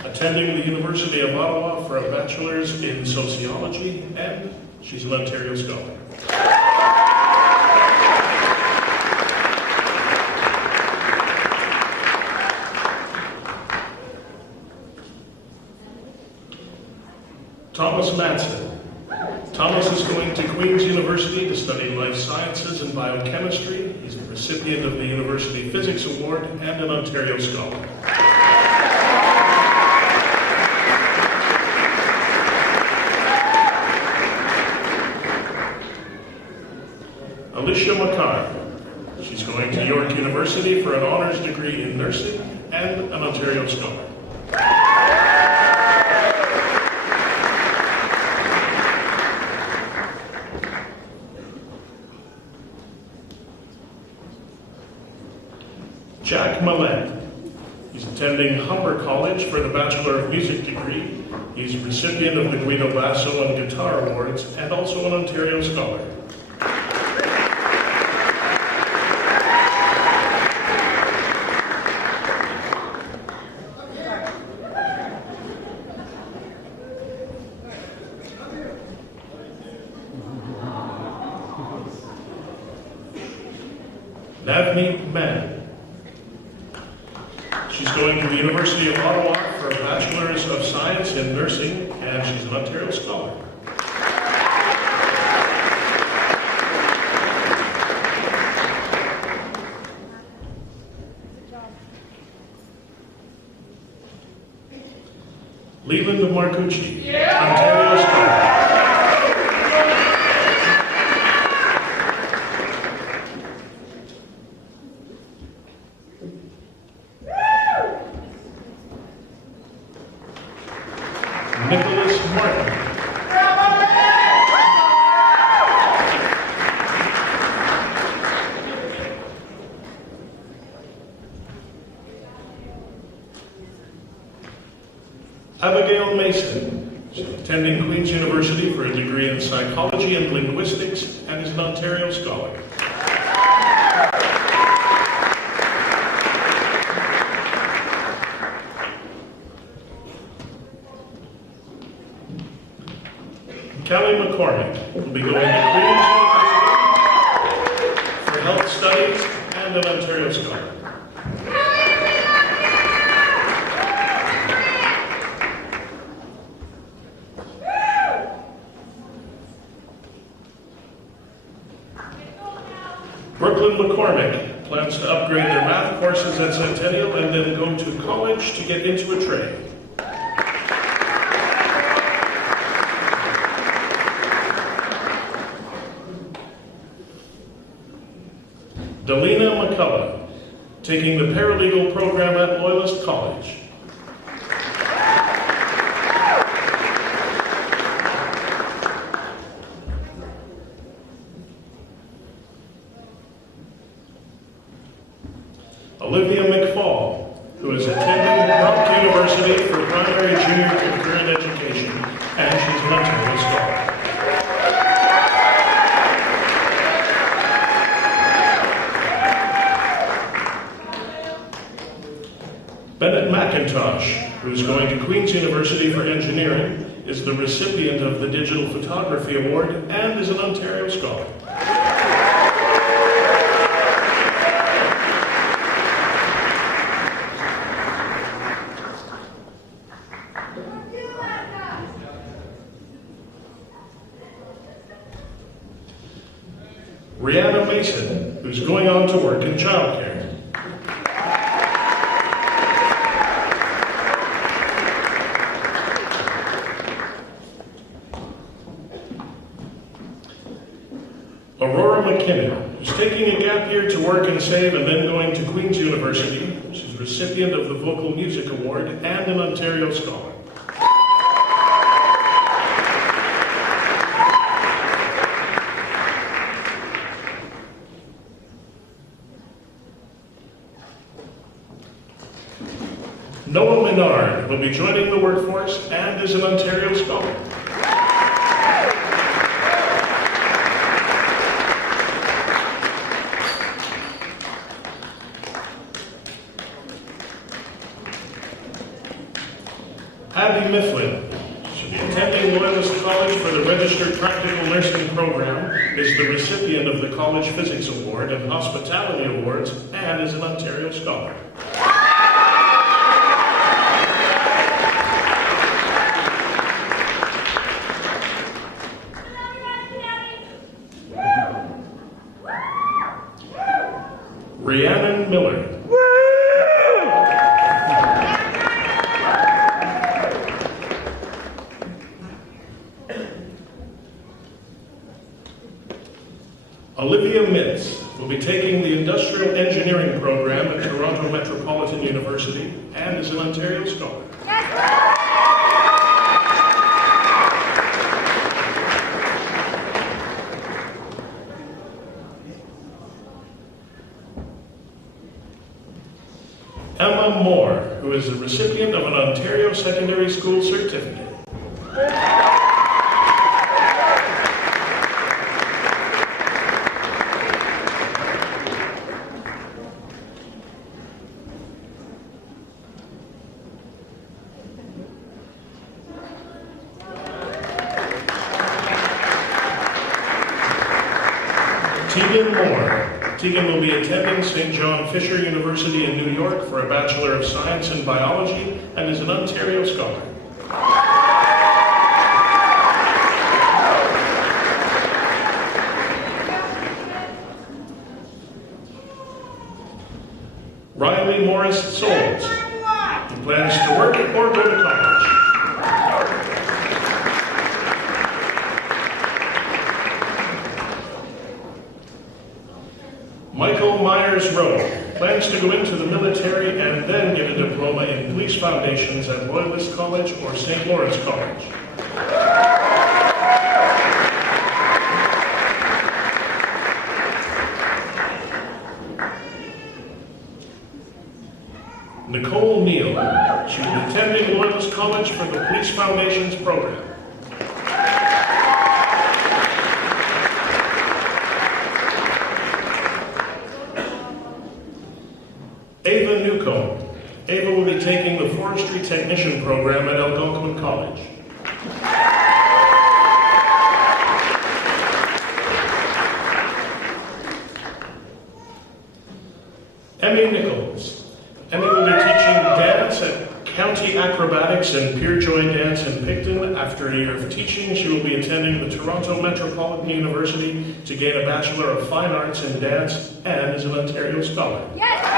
attending the University of Ottawa for a bachelor's in sociology, and she's an Ontario Scholar. Thomas Matson. Thomas is going to Queen's University to study life sciences and biochemistry. He's the recipient of the University Physics Award and an Ontario Scholar. Alicia McCarr. She's going to York University for an honors degree in nursing and an Ontario Scholar. Jack Millett. He's attending Humber College for the Bachelor of Music degree. He's recipient of the Guido Basso and Guitar Awards and also an Ontario Scholar. Navneet Mann. She's going to the University of Ottawa for a Bachelor's of Science in Nursing, and she's an Ontario Scholar. Leland Marcucci, Ontario Scholar. Abigail Mason. She's attending Queen's University for a degree in psychology and linguistics and is an Ontario Scholar. Kelly McCormick will be going to Queen's University for health studies and an Ontario Scholar. Brooklyn McCormick plans to upgrade their math courses at Centennial and then go to college to get into a trade. Delina McCullough, taking the paralegal program at Loyalist College. Olivia McFall, who is attending Brock University for primary, junior, concurrent education, and she's an Ontario Scholar. Bennett McIntosh, who is going to Queen's University for engineering, is the recipient of the Digital Photography Award and is an Ontario Scholar. Rihanna Mason, who's going on to work in childcare. Aurora McKinnon, who's taking a gap year to work and save and then going to Queen's University. She's recipient of the Vocal Music Award and an Ontario Scholar. Noah Menard will be joining the workforce and is an Ontario Scholar. Abby Mifflin should be attending Loyalist College for the Registered Practical Nursing Program, is the recipient of the College Physics Award and Hospitality Awards, and is an Ontario Scholar. Rhiannon Miller. Olivia Mitz will be taking the Industrial Engineering program at Toronto Metropolitan University and is an Ontario Scholar. Emma Moore, who is the recipient of an Ontario Secondary School Certificate. Tegan Moore. Tegan will be attending St. John Fisher University in New York for a Bachelor of Science in Biology and is an Ontario Scholar. Riley Morris Souls, who plans to work or go to college. Michael Myers Rowe plans to go into the military and then get a diploma in police foundations at Loyalist College or St. Lawrence College. Nicole Neal, she's attending Loyalist College for the Police Foundations program. Ava Newcomb. Ava will be taking the Forestry Technician program at Algonquin College. Emmy Nichols. Emmy will be teaching dance at County Acrobatics and Peerjoy Dance in Picton. After a year of teaching, she will be attending the Toronto Metropolitan University to gain a Bachelor of Fine Arts in Dance and is an Ontario Scholar. Yes!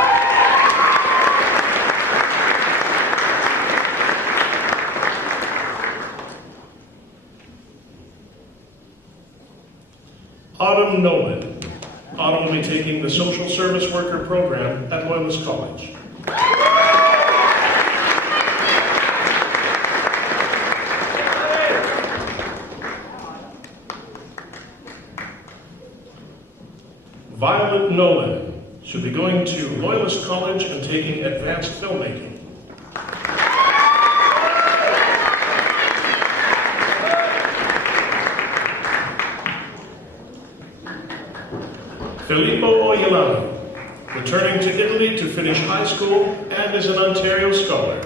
Autumn Nolan. Autumn will be taking the Social Service Worker program at Loyalist College. Violet Nolan should be going to Loyalist College and taking advanced filmmaking. Filippo Oyelami, returning to Italy to finish high school and is an Ontario Scholar.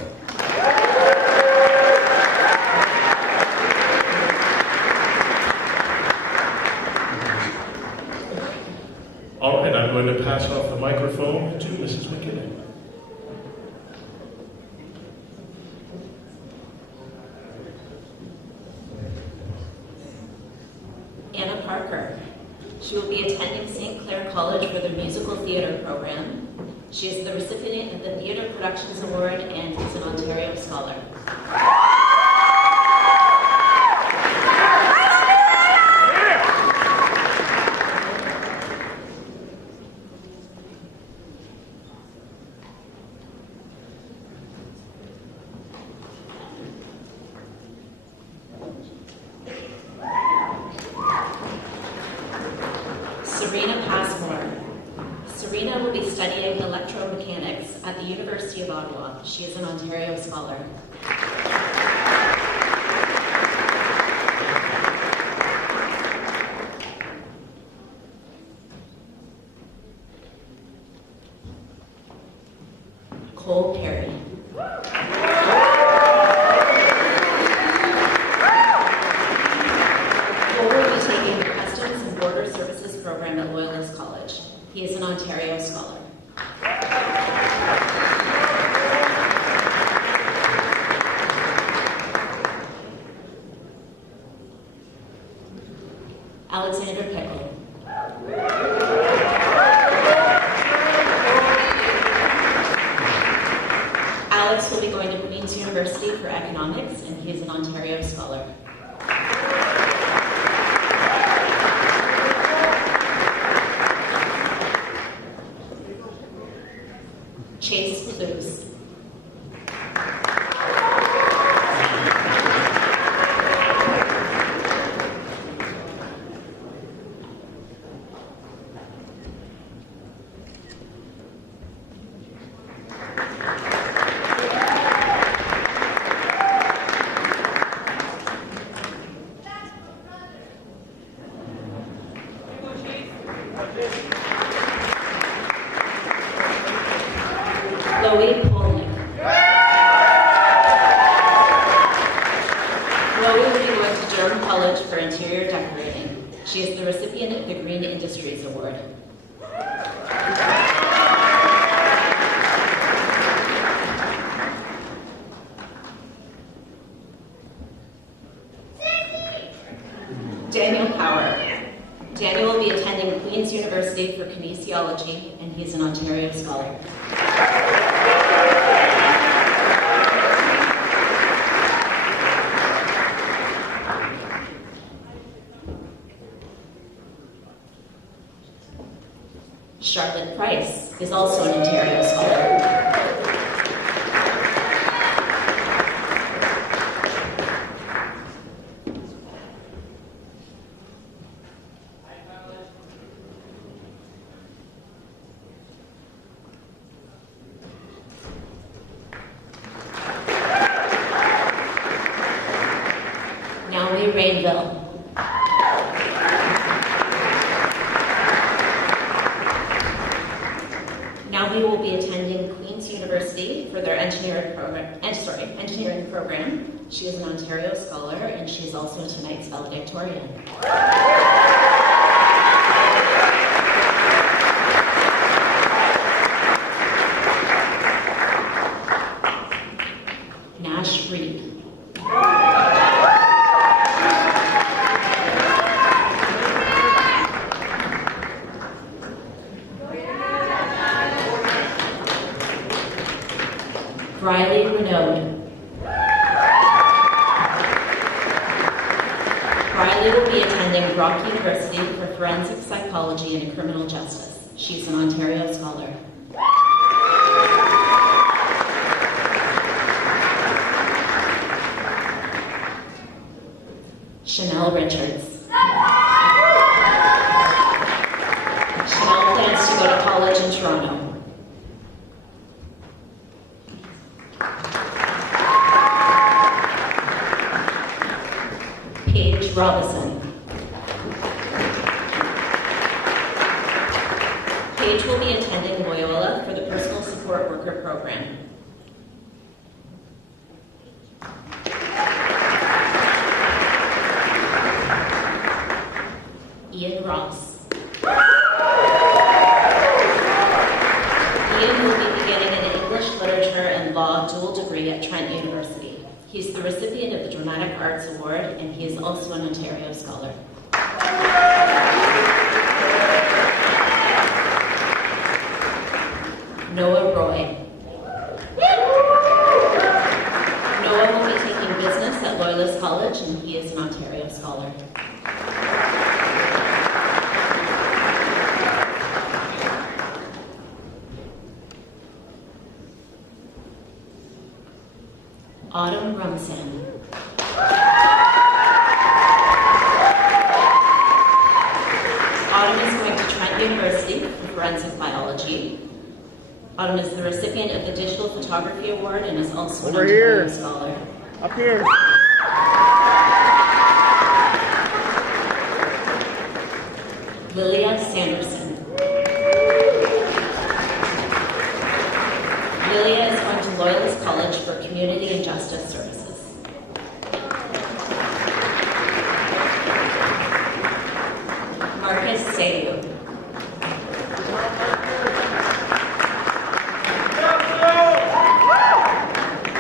All right, I'm going to pass off the microphone to Mrs. McKinnon. Anna Parker. She will be attending St. Clair College for the musical theater program. She is the recipient of the Theater Productions Award and is an Ontario Scholar. Serena Passmore. Serena will be studying electromechanics at the University of Ottawa. She is an Ontario Scholar. Cole Perry. Cole will be taking the Customs and Border Services program at Loyalist College. He is an Ontario Scholar. Alexander Pickle. Alex will be going to Queen's University for economics, and he is an Ontario Scholar. Chase Clues. Chloe Polnick. Chloe will be going to Durham College for interior decorating. She is the recipient of the Green Industries Award. Daniel Power. Daniel will be attending Queen's University for kinesiology, and he's an Ontario Scholar. Charlotte Price is also an Ontario Scholar. Naomi Rainville. Naomi will be attending Queen's University for their engineering program. She is an Ontario Scholar, and she is also tonight's valedictorian. Nash Reed. Riley Renaud. Riley will be attending Brock University for forensic psychology and criminal justice. She's an Ontario scholar. Chanel Richards. Chanel plans to go to college in Toronto. Paige Robinson. Paige will be attending Loyola for the Personal Support Worker Program. Ian Ross. Ian will be beginning an English Literature and Law dual degree at Trent University. He's the recipient of the Dramatic Arts Award, and he is also an Ontario scholar. Noah Roy. Noah will be taking business at Loyalist College, and he is an Ontario scholar. Autumn Rumsen. Autumn is going to Trent University for forensic biology. Autumn is the recipient of the Digital Photography Award and is also an Ontario scholar. Up here. Lilia Sanderson. Lilia is going to Loyalist College for Community and Justice Services. Marcus Sayu.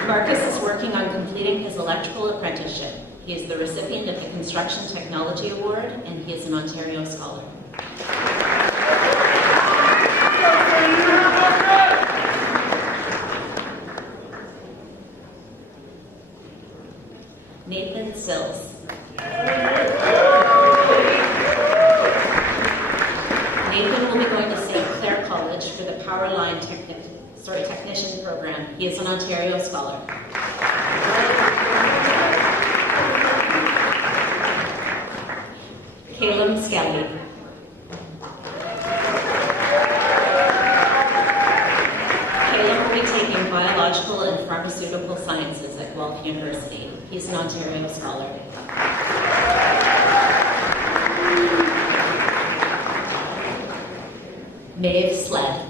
Marcus is working on completing his electrical apprenticeship. He is the recipient of the Construction Technology Award, and he is an Ontario scholar. Nathan Sills. Nathan will be going to St. Clair College for the Power Line Technician program. He is an Ontario scholar. Caleb Skelly. Caleb will be taking biological and pharmaceutical sciences at Guelph University. He's an Ontario scholar. Maeve Sled.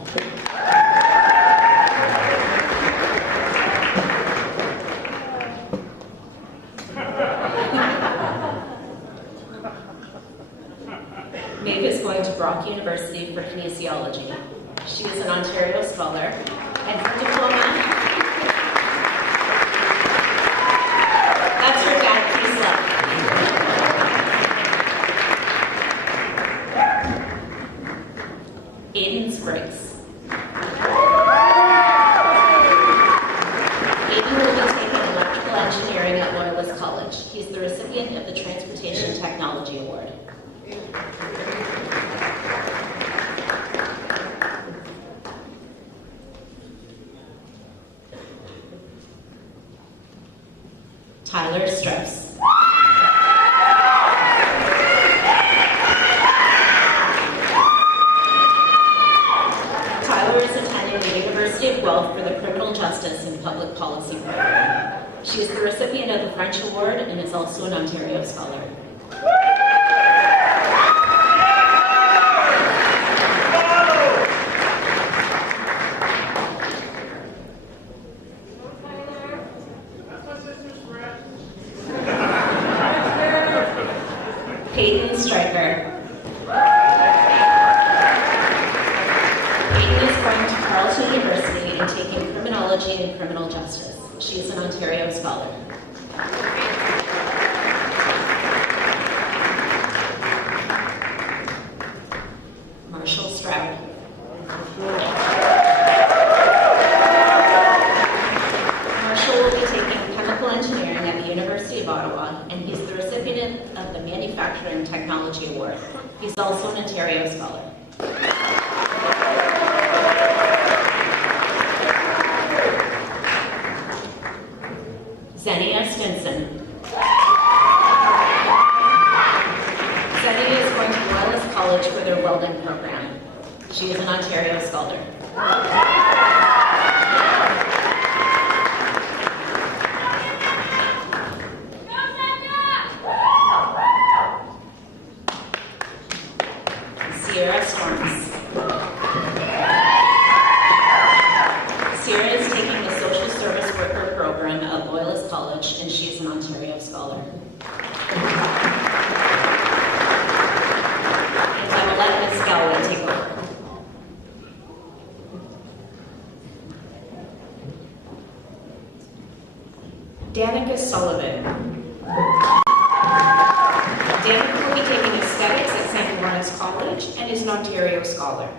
Maeve is going to Brock University for kinesiology. She is an Ontario scholar, and her diploma. That's her dad, Keith. Aiden Spriggs. Aiden will be taking electrical engineering at Loyalist College. He's the recipient of the Transportation Technology Award. Tyler Strauss. Tyler is attending the University of Guelph for the Criminal Justice and Public Policy program. She is the recipient of the French Award and is also an Ontario scholar. Peyton Stryker. Peyton is going to Carleton University and taking criminology and criminal justice. She is an Ontario scholar. Scholar. Marshall Stroud. Marshall will be taking chemical engineering at the University of Ottawa, and he's the recipient of the Manufacturing Technology Award. He's also an Ontario Scholar. Xenia Stinson. Xenia is going to Loyalist College for their welding program. She is an Ontario Scholar. Sierra Storms. Sierra is taking the Social Service Worker program at Loyalist College, and she is an Ontario Scholar. And I will let Ms. Galway take over. Danica Sullivan. Danica will be taking aesthetics at St. Lawrence College and is an Ontario Scholar.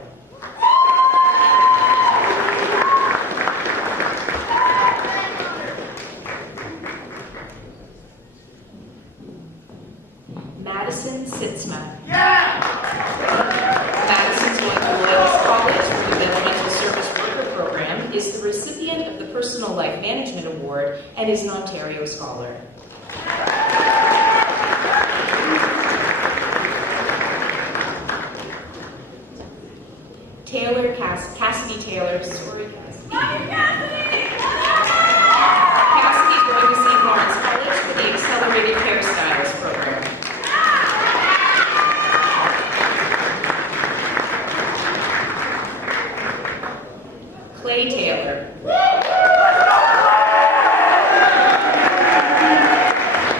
Madison Sitzma. Madison's going to Loyalist College for the Developmental Service Worker program, is the recipient of the Personal Life Management Award, and is an Ontario Scholar. Cassidy Taylor, sorry, Cassidy's going to St. Lawrence College for the Accelerated Hairstyles program. Clay Taylor.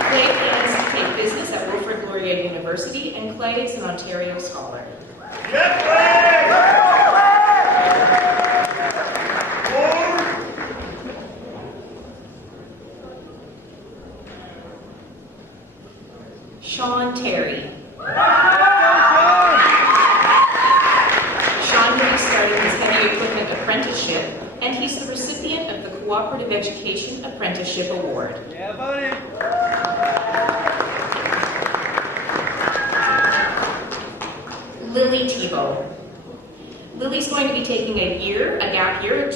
Clay plans to take business at Wilfrid Laurier University, and Clay is an Ontario Scholar. Sean Terry. Sean will be starting his heavy equipment apprenticeship, and he's the recipient of the Cooperative Education Apprenticeship Award. Yeah, buddy. Lily Tebow. Lily's going to be taking a gap year,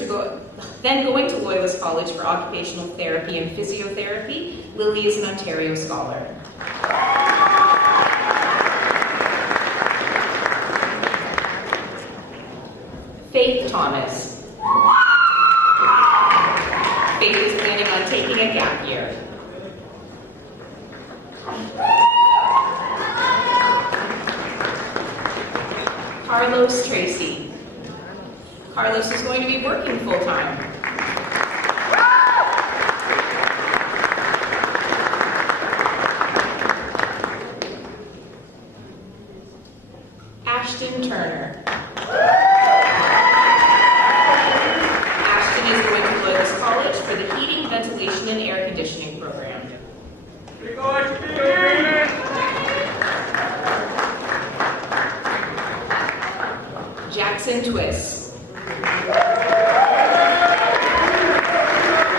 then going to Loyalist College for occupational therapy and physiotherapy. Lily is an Ontario Scholar. Faith Thomas. Faith is planning on taking a gap year. Carlos Tracy. Carlos is going to be working full-time. Ashton Turner. Ashton is going to Loyalist College for the Heating, Ventilation, and Air Conditioning program. Jackson Twiss.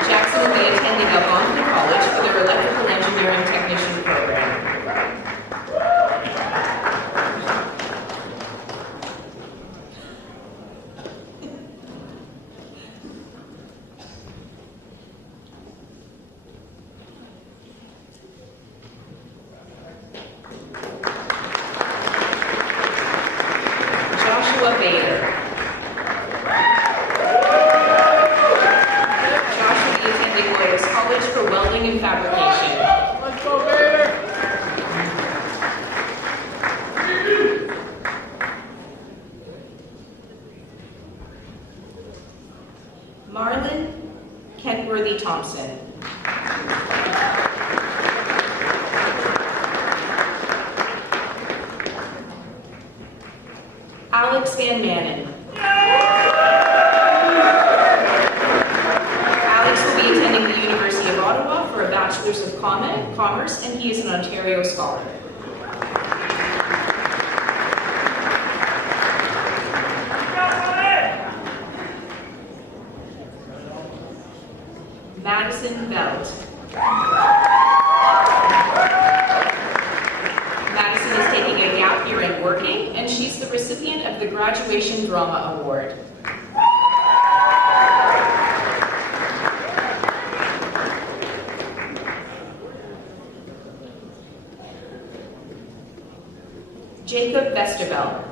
Jackson will be attending Algonquin College for their Electrical Engineering Technician program. Joshua Bader. Josh will be attending Loyalist College for welding and fabrication. Let's go, Bader. Marlon Kentworthy Thompson. Alex Van Manen. Alex will be attending the University of Ottawa Bachelor's of Commerce, and he is an Ontario Scholar. Madison Belt. Madison is taking a gap year and working, and she's the recipient of the Graduation Drama Award. Jacob Vesterveld.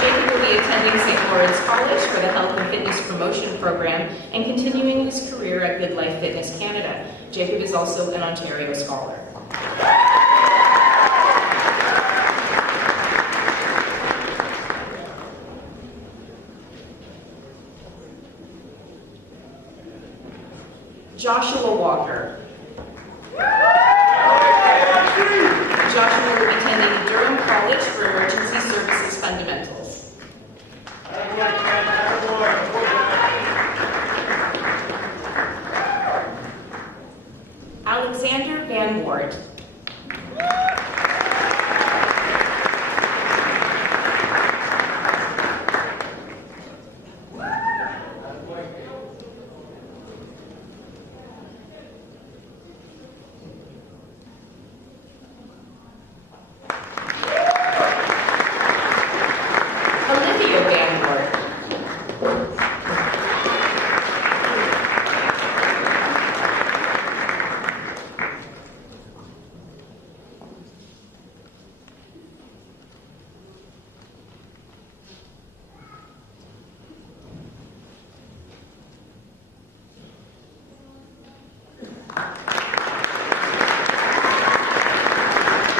Jacob will be attending St. Lawrence College for the Health and Fitness Promotion Program and continuing his career at Good Life Fitness Canada. Jacob is also an Ontario Scholar. Joshua Walker. Joshua will be attending Durham College for Emergency Services Fundamentals. Alexander Van Wart. Olivia Van Wart.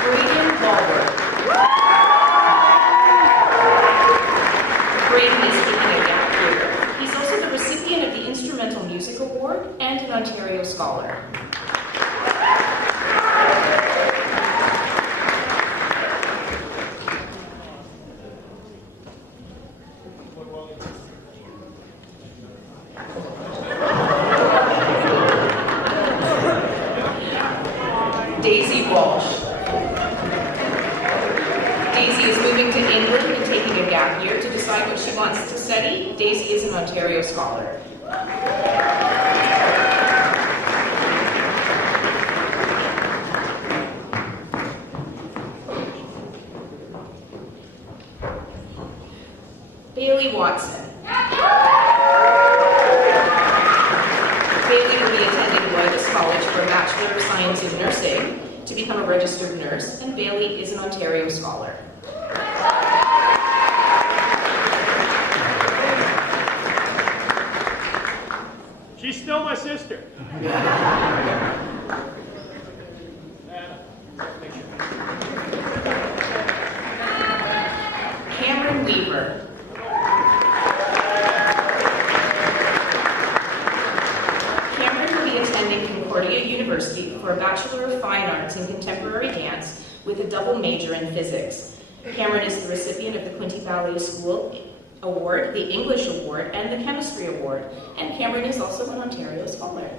Braden Walworth. Braden is taking a gap year. He's also the recipient of the Instrumental Music Award and an Ontario Scholar. Daisy Walsh. Daisy is moving to England and taking a gap year to decide what she wants to study. Daisy is an Ontario Scholar. Bailey Watson. Bailey will be attending Loyalist College for a Bachelor of Science in Nursing to become a registered nurse, and Bailey is an Ontario Scholar. She's still my sister. Cameron Weaver. Cameron will be attending Concordia University for a Bachelor of Fine Arts in Contemporary Dance with a double major in physics. Cameron is the recipient of the Quinte Valley School Award, the English Award, and the Chemistry Award, and Cameron is also an Ontario Scholar.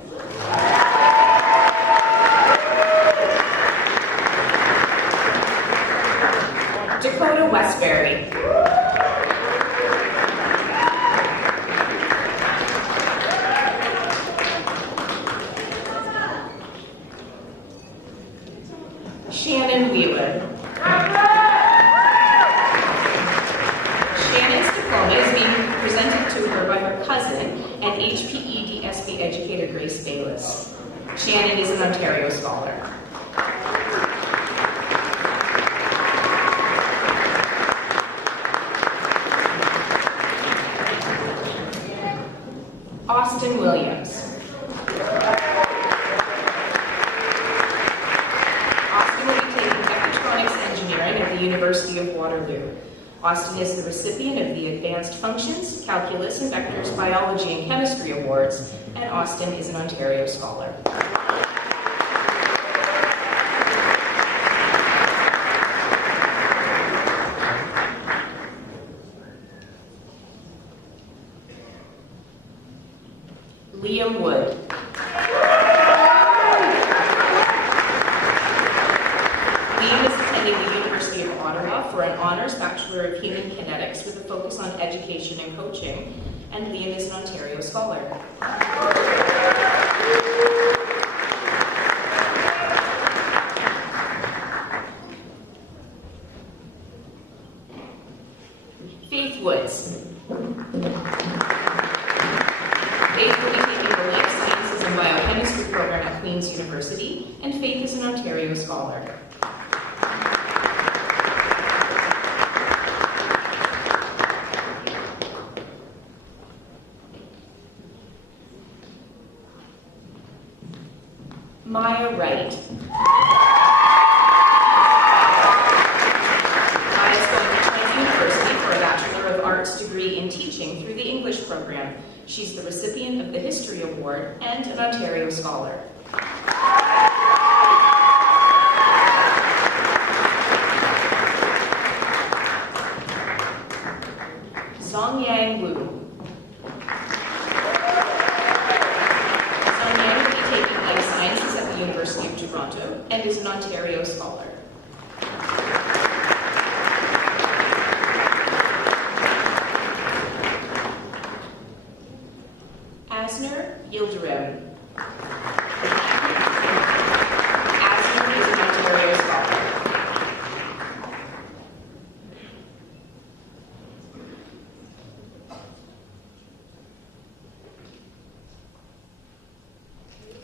Dakota Westbury. Shannon Wheeler. Shannon's diploma is being presented to her by her cousin and HPE DSP educator Grace Bayless. Shannon is an Ontario Scholar. Austin Williams. Austin will be taking mechatronics engineering at the University of Waterloo. Austin is the recipient of the Advanced Functions, Calculus, and Vectors Biology and Chemistry Awards, and Austin is an Ontario Scholar. Leah Liam Wood. Liam is attending the University of Ottawa for an Honours Bachelor of Human Kinetics with a focus on education and coaching, and Liam is an Ontario Scholar. Faith Woods. Faith will be taking the Life Sciences and Biochemistry program at Queen's University, and Faith is an Ontario Scholar. Maya Wright. Maya is going to Queen's University for a Bachelor of Arts degree in teaching through the English program. She's the recipient of the History Award and an Ontario Scholar. Zong Yang Wu. Zong Yang will be taking Life Sciences at the University of Toronto and is an Ontario Scholar. Asner Yildirim. Asner is an Ontario Scholar.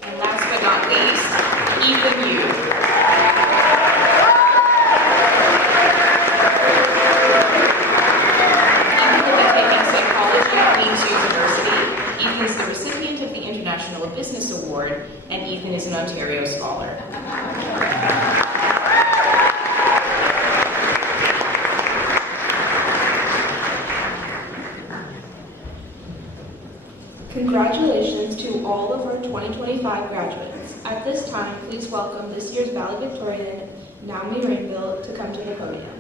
And last but not least, Ethan Yu. Ethan will be taking psychology at Queen's University. Ethan is the recipient of the International Business Award, and Ethan is an Ontario Scholar. Congratulations to all of our 2025 graduates. At this time, please welcome this year's valedictorian, Naomi Rainville, to come to the podium.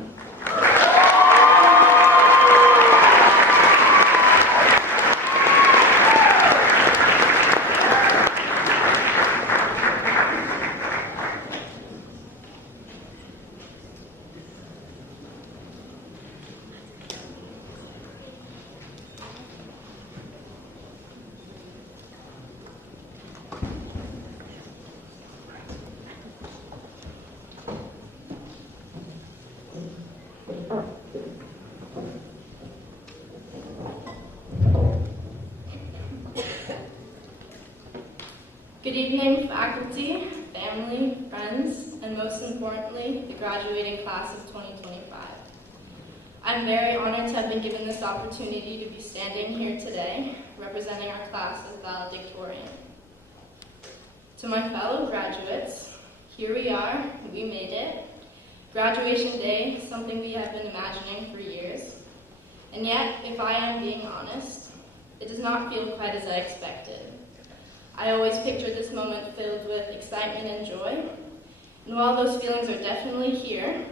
Good evening, faculty, family, friends, and most importantly, the graduating class of 2025. I'm very honored to have been given this opportunity to be standing here today, representing our class as valedictorian. To my fellow graduates, here we are, we made it. Graduation day, something we have been imagining for years. And yet, if I am being honest, it does not feel quite as I expected. I always pictured this moment filled with excitement and joy, and while those feelings are definitely here,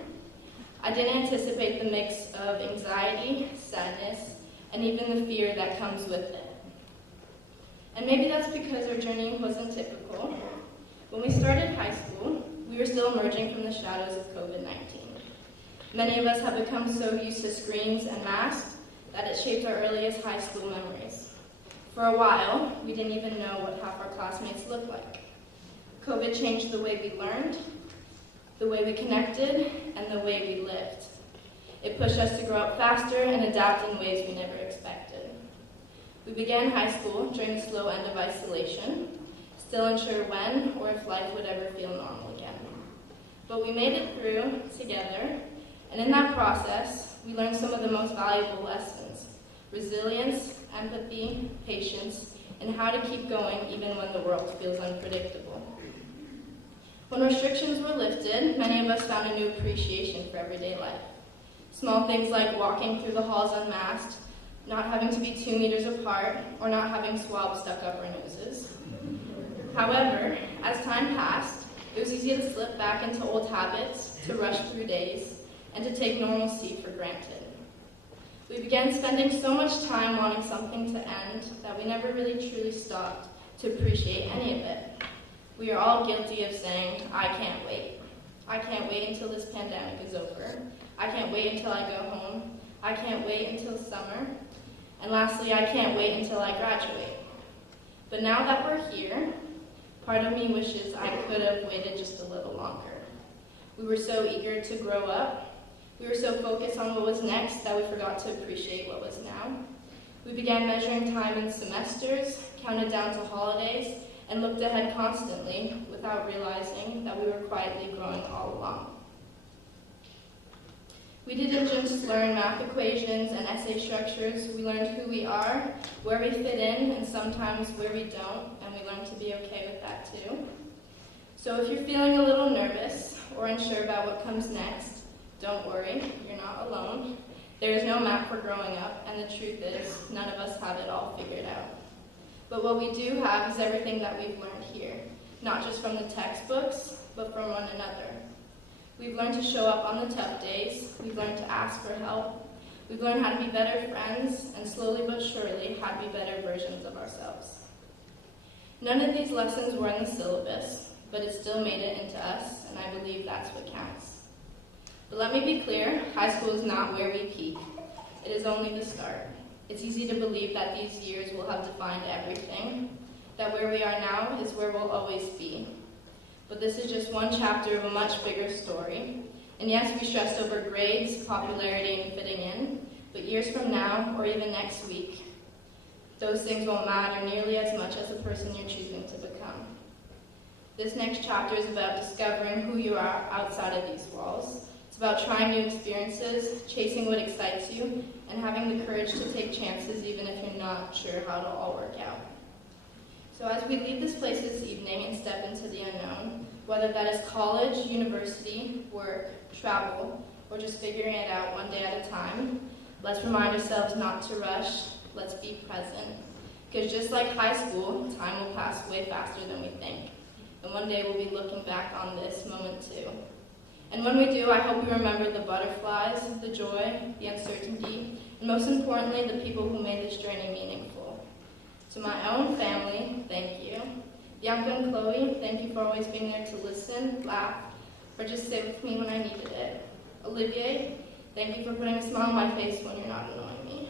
I didn't anticipate the mix of anxiety, sadness, and even the fear that comes with it. And maybe that's because our journey wasn't typical. When we started high school, we were still emerging from the shadows of COVID-19. Many of us have become so used to screens and masks that it shaped our earliest high school memories. For a while, we didn't even know what half our classmates looked like. COVID changed the way we learned, the way we connected, and the way we lived. It pushed us to grow up faster and adapt in ways we never expected. We began high school during the slow end of isolation, still unsure when or if life would ever feel normal again. But we made it through together, and in that process, we learned some of the most valuable lessons: resilience, empathy, patience, and how to keep going even when the world feels unpredictable. When restrictions were lifted, many of us found a new appreciation for everyday life. Small things like walking through the halls unmasked, not having to be 2 meters apart, or not having swabs stuck up our noses. However, as time passed, it was easy to slip back into old habits, to rush through days, and to take normalcy for granted. We began spending so much time wanting something to end that we never really truly stopped to appreciate any of it. We are all guilty of saying, I can't wait. I can't wait until this pandemic is over. I can't wait until I go home. I can't wait until summer. And lastly, I can't wait until I graduate. But now that we're here, part of me wishes I could have waited just a little longer. We were so eager to grow up. We were so focused on what was next that we forgot to appreciate what was now. We began measuring time in semesters, counted down to holidays, and looked ahead constantly without realizing that we were quietly growing all along. We didn't just learn math equations and essay structures. We learned who we are, where we fit in, and sometimes where we don't, and we learned to be okay with that too. So if you're feeling a little nervous or unsure about what comes next, don't worry, you're not alone. There is no map for growing up, and the truth is, none of us have it all figured out. But what we do have is everything that we've learned here, not just from the textbooks, but from one another. We've learned to show up on the tough days. We've learned to ask for help. We've learned how to be better friends, and slowly but surely, how to be better versions of ourselves. None of these lessons were in the syllabus, but it still made it into us, and I believe that's what counts. But let me be clear, high school is not where we peak. It is only the start. It's easy to believe that these years will have defined everything, that where we are now is where we'll always be. But this is just one chapter of a much bigger story. And yes, we stressed over grades, popularity, and fitting in, but years from now, or even next week, those things won't matter nearly as much as the person you're choosing to become. This next chapter is about discovering who you are outside of these walls. It's about trying new experiences, chasing what excites you, and having the courage to take chances even if you're not sure how it'll all work out. So as we leave this place this evening and step into the unknown, whether that is college, university, work, travel, or just figuring it out one day at a time, let's remind ourselves not to rush, let's be present. Because just like high school, time will pass way faster than we think. And one day we'll be looking back on this moment too. And when we do, I hope we remember the butterflies, the joy, the uncertainty, and most importantly, the people who made this journey meaningful. To my own family, thank you. Bianca and Chloe, thank you for always being there to listen, laugh, or just sit with me when I needed it. Olivier, thank you for putting a smile on my face when you're not annoying me.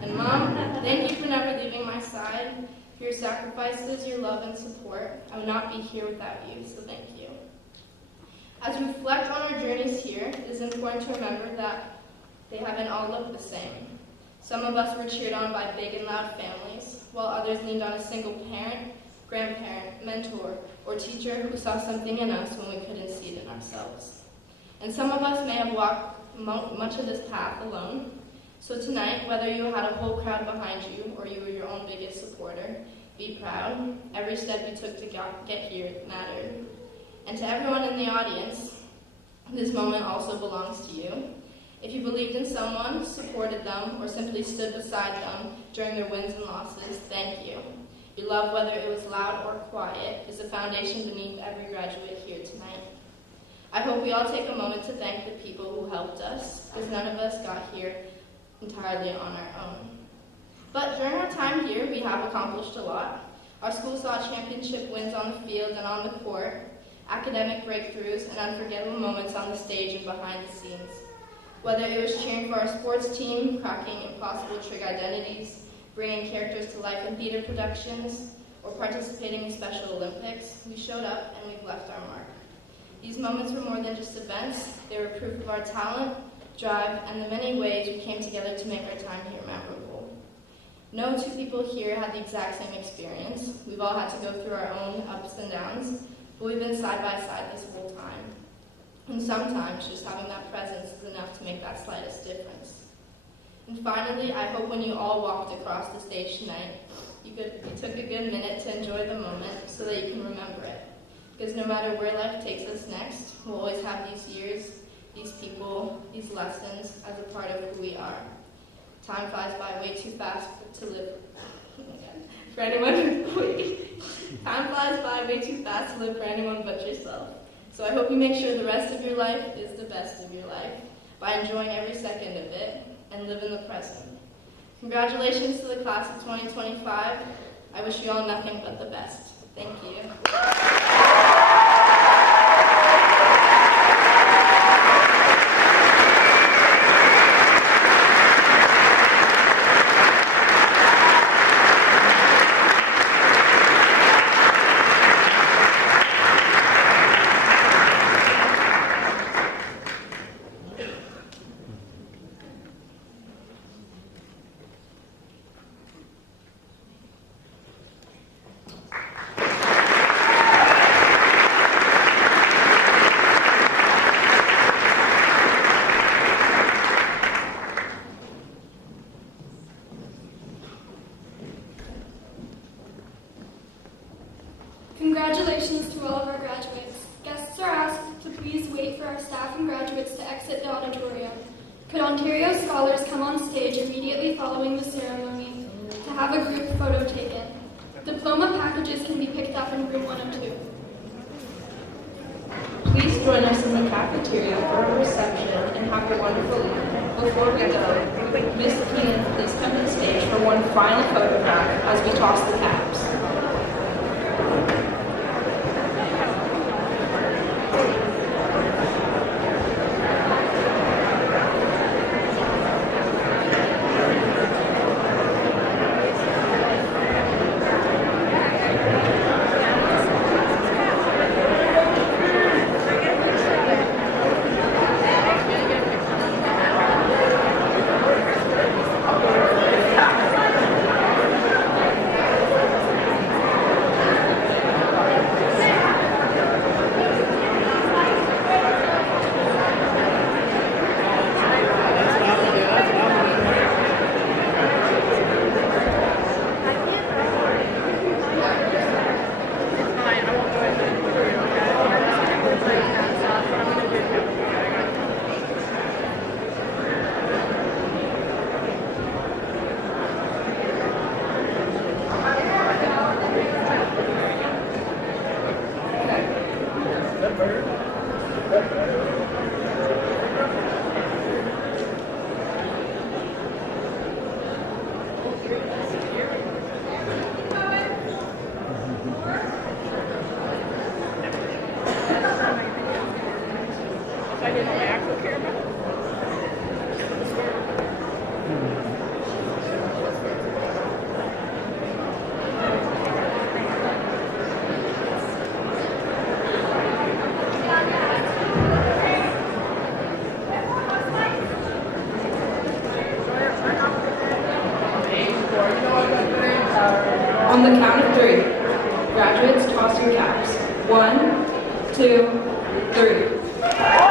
And Mom, thank you for never leaving my side. For your sacrifices, your love, and support. I would not be here without you, so thank you. As we reflect on our journeys here, it is important to remember that they haven't all looked the same. Some of us were cheered on by big and loud families, while others leaned on a single parent, grandparent, mentor, or teacher who saw something in us when we couldn't see it in ourselves. And some of us may have walked much of this path alone. So tonight, whether you had a whole crowd behind you or you were your own biggest supporter, be proud. Every step you took to get here mattered. And to everyone in the audience, this moment also belongs to you. If you believed in someone, supported them, or simply stood beside them during their wins and losses, thank you. Your love, whether it was loud or quiet, is the foundation beneath every graduate here tonight. I hope we all take a moment to thank the people who helped us, because none of us got here entirely on our own. But during our time here, we have accomplished a lot. Our school saw championship wins on the field and on the court, academic breakthroughs, and unforgettable moments on the stage and behind the scenes. Whether it was cheering for our sports team, cracking impossible trig identities, bringing characters to life in theater productions, or participating in Special Olympics, we showed up and we've left our mark. These moments were more than just events. They were proof of our talent, drive, and the many ways we came together to make our time here memorable. No two people here had the exact same experience. We've all had to go through our own ups and downs, but we've been side by side this whole time. And sometimes just having that presence is enough to make that slightest difference. And finally, I hope when you all walked across the stage tonight, you took a good minute to enjoy the moment so that you can remember it. Because no matter where life takes us next, we'll always have these years, these people, these lessons as a part of who we are. Time flies by way too fast to live. Oh my God. For anyone, time flies by way too fast to live for anyone but yourself. So I hope you make sure the rest of your life is the best of your life by enjoying every second of it and live in the present. Congratulations to the class of 2025. I wish you all nothing but the best. Thank you. Congratulations to all of our graduates. Guests are asked to please wait for our staff and graduates to exit the auditorium. Could Ontario scholars come on stage immediately following the ceremony to have a group photo taken? Diploma packages can be picked up in room 102. Please join us in the cafeteria for a reception and have a wonderful evening. Before we go, Ms. Keenan, please come to the stage for one final photograph as we toss the caps. On the count of three, graduates toss your caps. 1, 2, 3.